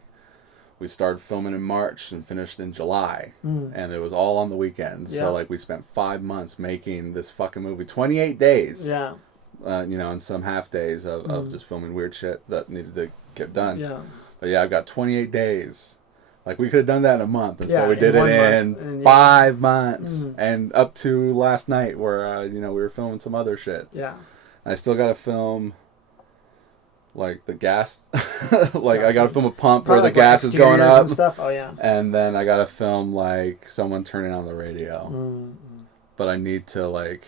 we started filming in March and finished in July, and it was all on the weekends. Yeah. So like we spent 5 months making this fucking movie, 28 days. Yeah. You know, and some half days of just filming weird shit that needed to get done. Yeah. But yeah, I've got 28 days. Like we could have done that in a month, and so we did in it in 5 months, and up to last night where you know, we were filming some other shit. Yeah. I still got to film like the gas, like I got to film a pump where the gas is going up and stuff. Oh yeah. And then I got to film like someone turning on the radio. But I need to like,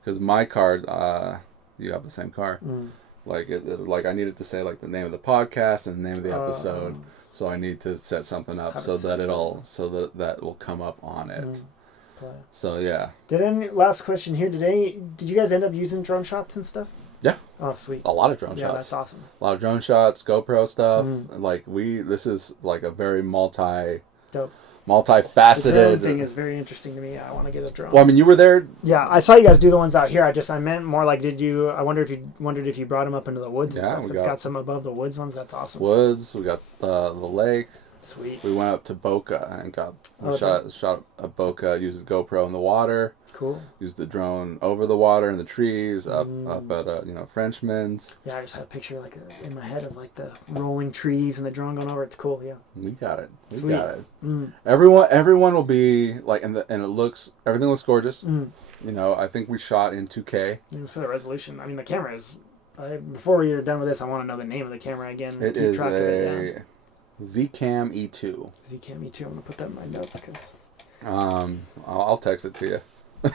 because my car, you have the same car. Like like I needed to say like the name of the podcast and the name of the episode. So I need to set something up so that that will come up on it. So yeah. Last question here? Did you guys end up using drone shots and stuff? Yeah. Oh sweet. A lot of drone shots. Yeah, that's awesome. A lot of drone shots, GoPro stuff. Like this is like a very multifaceted. The drone thing is very interesting to me. I want to get a drone. Well, I mean, you were there. Yeah, I saw you guys do the ones out here. I meant more like, I wondered if you brought them up into the woods and stuff. It's got some above the woods ones. That's awesome. Woods. We got the lake. Sweet. We went up to Boca and shot a Boca. Used the GoPro in the water. Cool. Used the drone over the water in the trees up at Frenchman's. Yeah, I just had a picture like in my head of like the rolling trees and the drone going over. It's cool. Yeah. We got it. We got it. Everyone will be like, and everything looks gorgeous. You know, I think we shot in 2K. You saw the resolution. I mean, the camera is. Before we are done with this, I want to know the name of the camera again. It is a Zcam E2. Zcam E2. I'm gonna put that in my notes because. I'll text it to you.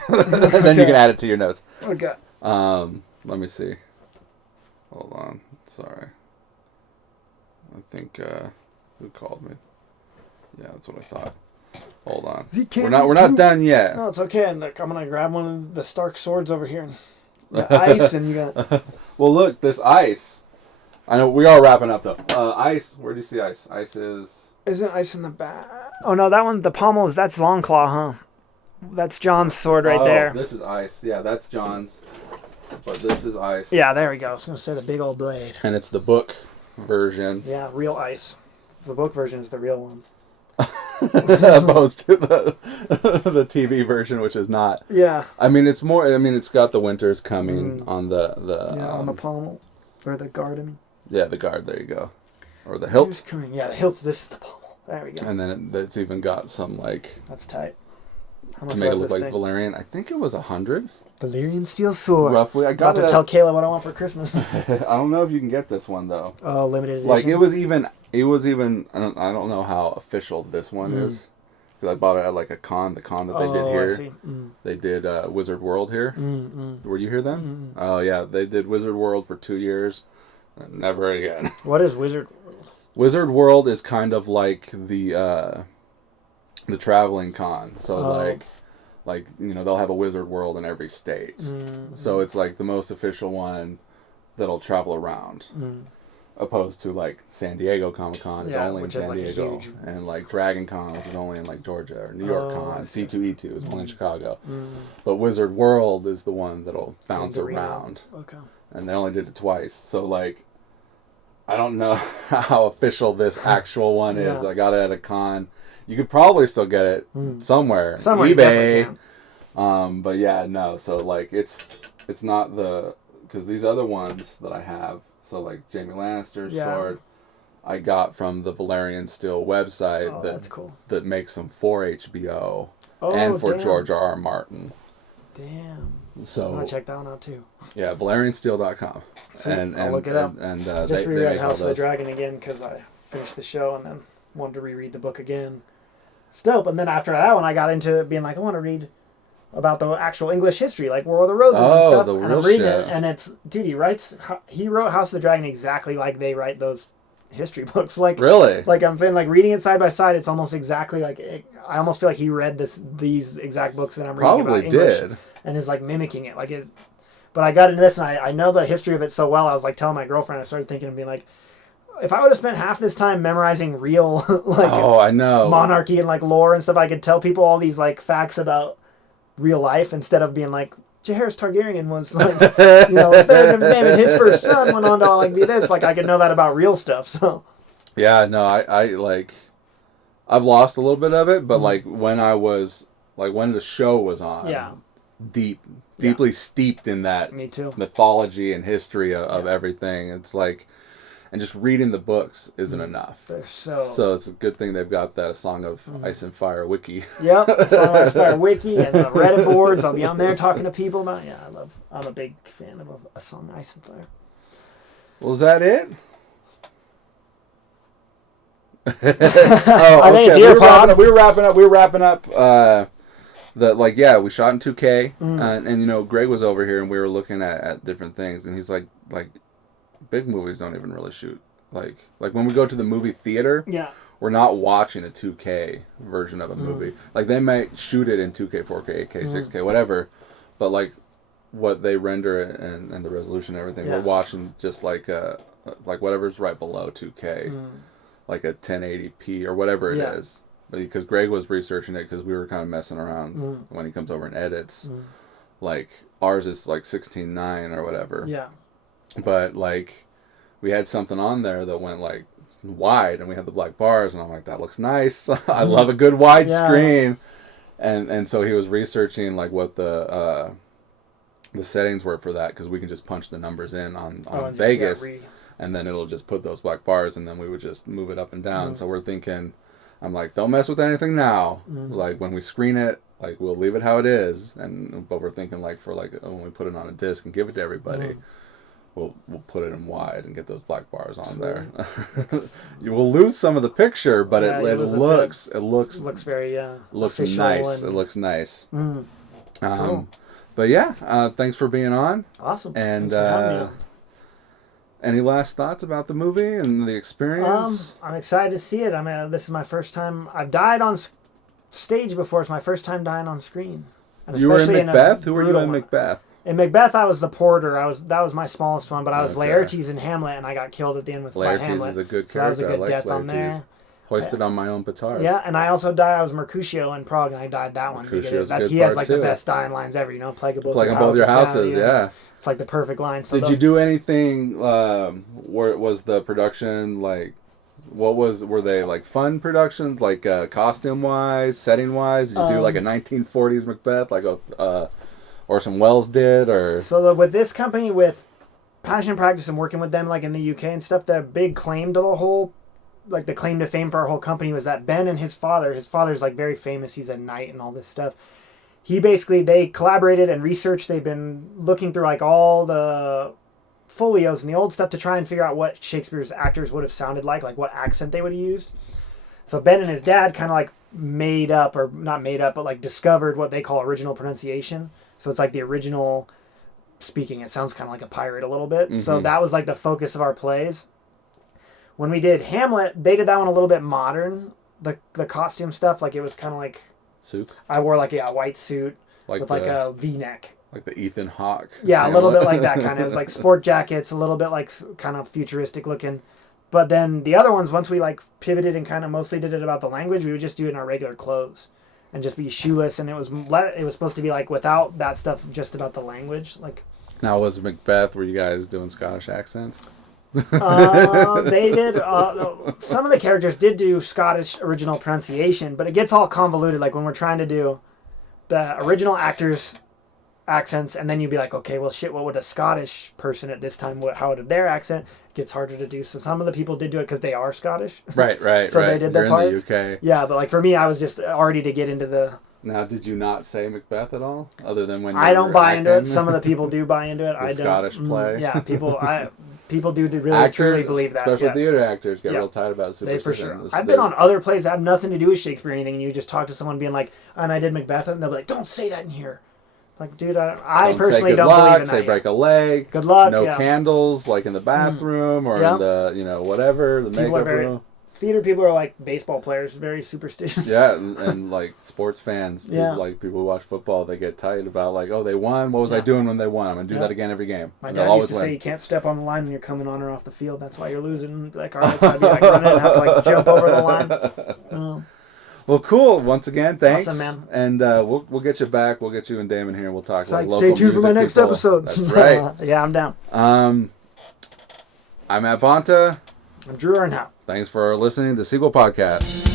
Then you can add it to your notes. Okay. Let me see. Hold on. Sorry. I think who called me? Yeah, that's what I thought. Hold on. We're not done yet. No, it's okay. And look, I'm gonna grab one of the Stark swords over here. And the ice, and you got. Well, look, this ice. I know we are wrapping up though. Ice. Where do you see ice? Ice is. Isn't ice in the back? Oh no, that one. The pommel that's Longclaw, huh? That's John's sword right there. This is ice. Yeah, that's John's. But this is ice. Yeah, there we go. I was gonna say the big old blade. And it's the book version. Yeah, real ice. The book version is the real one. Opposed to the TV version, which is not. Yeah. I mean, it's more. I mean, it's got the winters coming on the. On the pommel, or the guard. I mean. Yeah, the guard. There you go. Or the hilt. Yeah, the hilt. This is the pommel. There we go. And then it's even got some like. That's tight. How much to make was it look this like thing? Valerian. I think it was 100. Valerian steel sword. Roughly, I got to tell Kayla what I want for Christmas. I don't know if you can get this one though. Oh, limited edition. Like it was even. I don't know how official this one is. Because I bought it at like a con. The con that they did here. I see. They did Wizard World here. Were you here then? Oh yeah, they did Wizard World for 2 years. Never again. What is Wizard World? Wizard World is kind of like the traveling con. So like you know, they'll have a Wizard World in every state. So it's like the most official one that'll travel around. Opposed to like San Diego Comic Con is only in San Diego, and like Dragon Con, which is only in like Georgia, or New York Con, C2E2 is only in Chicago. But Wizard World is the one that'll bounce around. Okay. And they only did it twice, so like I don't know how official this actual one is. I got it at a con. You could probably still get it somewhere eBay. But yeah, no. So like it's not because these other ones that I have. So like Jaime Lannister's sword, I got from the Valerian Steel website that's cool. That makes them for HBO and for George R.R. Martin. Damn. So I'm gonna check that one out too. Yeah, ValerianSteel.com. And I'll look it up. And just reread House of the Dragon again because I finished the show and then wanted to reread the book again. It's dope. And then after that one, I got into being like, I want to read about the actual English history, like War of the Roses and stuff. The and real I'm reading shit. it, and it's he wrote House of the Dragon exactly like they write those history books. Like really, like I'm feeling like reading it side by side. It's almost exactly like I almost feel like he read these exact books that I'm reading about English, and is like mimicking it. Like it. But I got into this, and I know the history of it so well. I was like telling my girlfriend, I started thinking and being like, if I would have spent half this time memorizing real I know, monarchy and like lore and stuff, I could tell people all these like facts about real life instead of being like, Jaehaerys Targaryen was like, the third of his name, and his first son went on to like be this. Like I could know that about real stuff. So yeah, no, I like, I've lost a little bit of it, but like when the show was on, deeply steeped in that Me too. mythology and history of everything. It's like, and just reading the books isn't enough. They're so it's a good thing they've got that Song of Ice and Fire wiki. Yep, Song of Ice and Fire wiki and the Reddit boards. I'll be on there talking to people about it. Yeah, I'm a big fan of a Song of Ice and Fire. Well, is that it? I think we were wrapping up. We shot in 2K, and Greg was over here, and we were looking at different things, and he's like big movies don't even really shoot like when we go to the movie theater. Yeah. We're not watching a 2K version of a movie. Like they might shoot it in 2K, 4K, 8K, 6K, whatever, but like what they render and the resolution and everything, we're watching just like whatever's right below 2K, like a 1080p or whatever it is. Because Greg was researching it because we were kind of messing around when he comes over and edits. Like ours is like 16:9 or whatever. Yeah. But like we had something on there that went like wide, and we had the black bars, and I'm like, that looks nice. I love a good wide screen. And so he was researching like what the settings were for that, because we can just punch the numbers in on Vegas, and then it'll just put those black bars, and then we would just move it up and down. So we're thinking, I'm like, don't mess with anything now. Like when we screen it, like we'll leave it how it is. But we're thinking like for like when we put it on a disc and give it to everybody, we'll put it in wide and get those black bars on there. You will lose some of the picture, but it looks very looks nice. It looks nice. Cool. But yeah, thanks for being on. Awesome. And thanks for having me. any last thoughts about the movie and the experience? I'm excited to see it. I mean, this is my first time. I've died on stage before. It's my first time dying on screen. And you were in Macbeth? Who were you in Macbeth? In Macbeth, I was the porter. That was my smallest one, but I was Laertes in Hamlet, and I got killed at the end by Hamlet. Laertes is a good character. So that was a good death Laertes. on there. Hoisted on my own petard. Yeah, and I also died. I was Mercutio in Prague, and I died that one. He has like the best dying lines ever. Plague of both your houses. Yeah. It's like the perfect line. So did you do anything? Where was the production like? Were they like fun productions, like costume wise, setting wise? Did you do like a 1940s Macbeth, like Orson Welles did, or? So with this company, with Passion and Practice, and working with them like in the UK and stuff, the big claim to the whole, like the claim to fame for our whole company was that Ben and his father's like very famous. He's a knight and all this stuff. They collaborated and researched. They've been looking through like all the folios and the old stuff to try and figure out what Shakespeare's actors would have sounded like what accent they would have used. So Ben and his dad kind of like not like discovered what they call original pronunciation. So it's like the original speaking. It sounds kind of like a pirate a little bit. Mm-hmm. So that was like the focus of our plays. When we did Hamlet, they did that one a little bit modern. The costume stuff, like it was kind of like suits. I wore like a white suit with like a V-neck. Like the Ethan Hawke. Yeah, a little bit like that kind of. It was like sport jackets, a little bit like kind of futuristic looking. But then the other ones, once we like pivoted and kind of mostly did it about the language, we would just do it in our regular clothes and just be shoeless. And it was supposed to be like without that stuff, just about the language. Like. Now, was Macbeth, were you guys doing Scottish accents? They did. Some of the characters did do Scottish original pronunciation, but it gets all convoluted. Like when we're trying to do the original actors' accents, and then you'd be like, okay, well, shit, what would a Scottish person at this time? How would their accent? It gets harder to do. So some of the people did do it because they are Scottish. Right. So they did their part. In the UK. Yeah, but like for me, I was just already to get into the. Now, did you not say Macbeth at all, other than when you I don't buy into it. Some of the people do buy into it. The I don't. Scottish play. Yeah, people do really truly believe that. Special theater actors get real tight about superstition. For sure. I've been on other plays that have nothing to do with Shakespeare or anything, and you just talk to someone being like, and I did Macbeth, and they'll be like, don't say that in here. Like, dude, I personally don't believe in that. Say break a leg. Good luck. No candles, like in the bathroom or in the, whatever, the makeup room. theater people are like baseball players, very superstitious. Yeah, and like sports fans, Yeah. like people who watch football, they get tight about like, oh, they won. What was I doing when they won? I'm gonna do that again every game. My And dad they'll used to always say win. you can't step on the line when you're coming on or off the field. That's why you're losing. Like, all right, so I'd be like running and have to like jump over the line. Well, cool. Once again, thanks. Awesome, man. And we'll get you back. We'll get you and Damon here. And we'll talk like Like, local stay tuned for my music next people. episode. That's right. Yeah, I'm down. I'm at Bonta. I'm Drew Ernhout. Thanks for listening to the Sequel Podcast.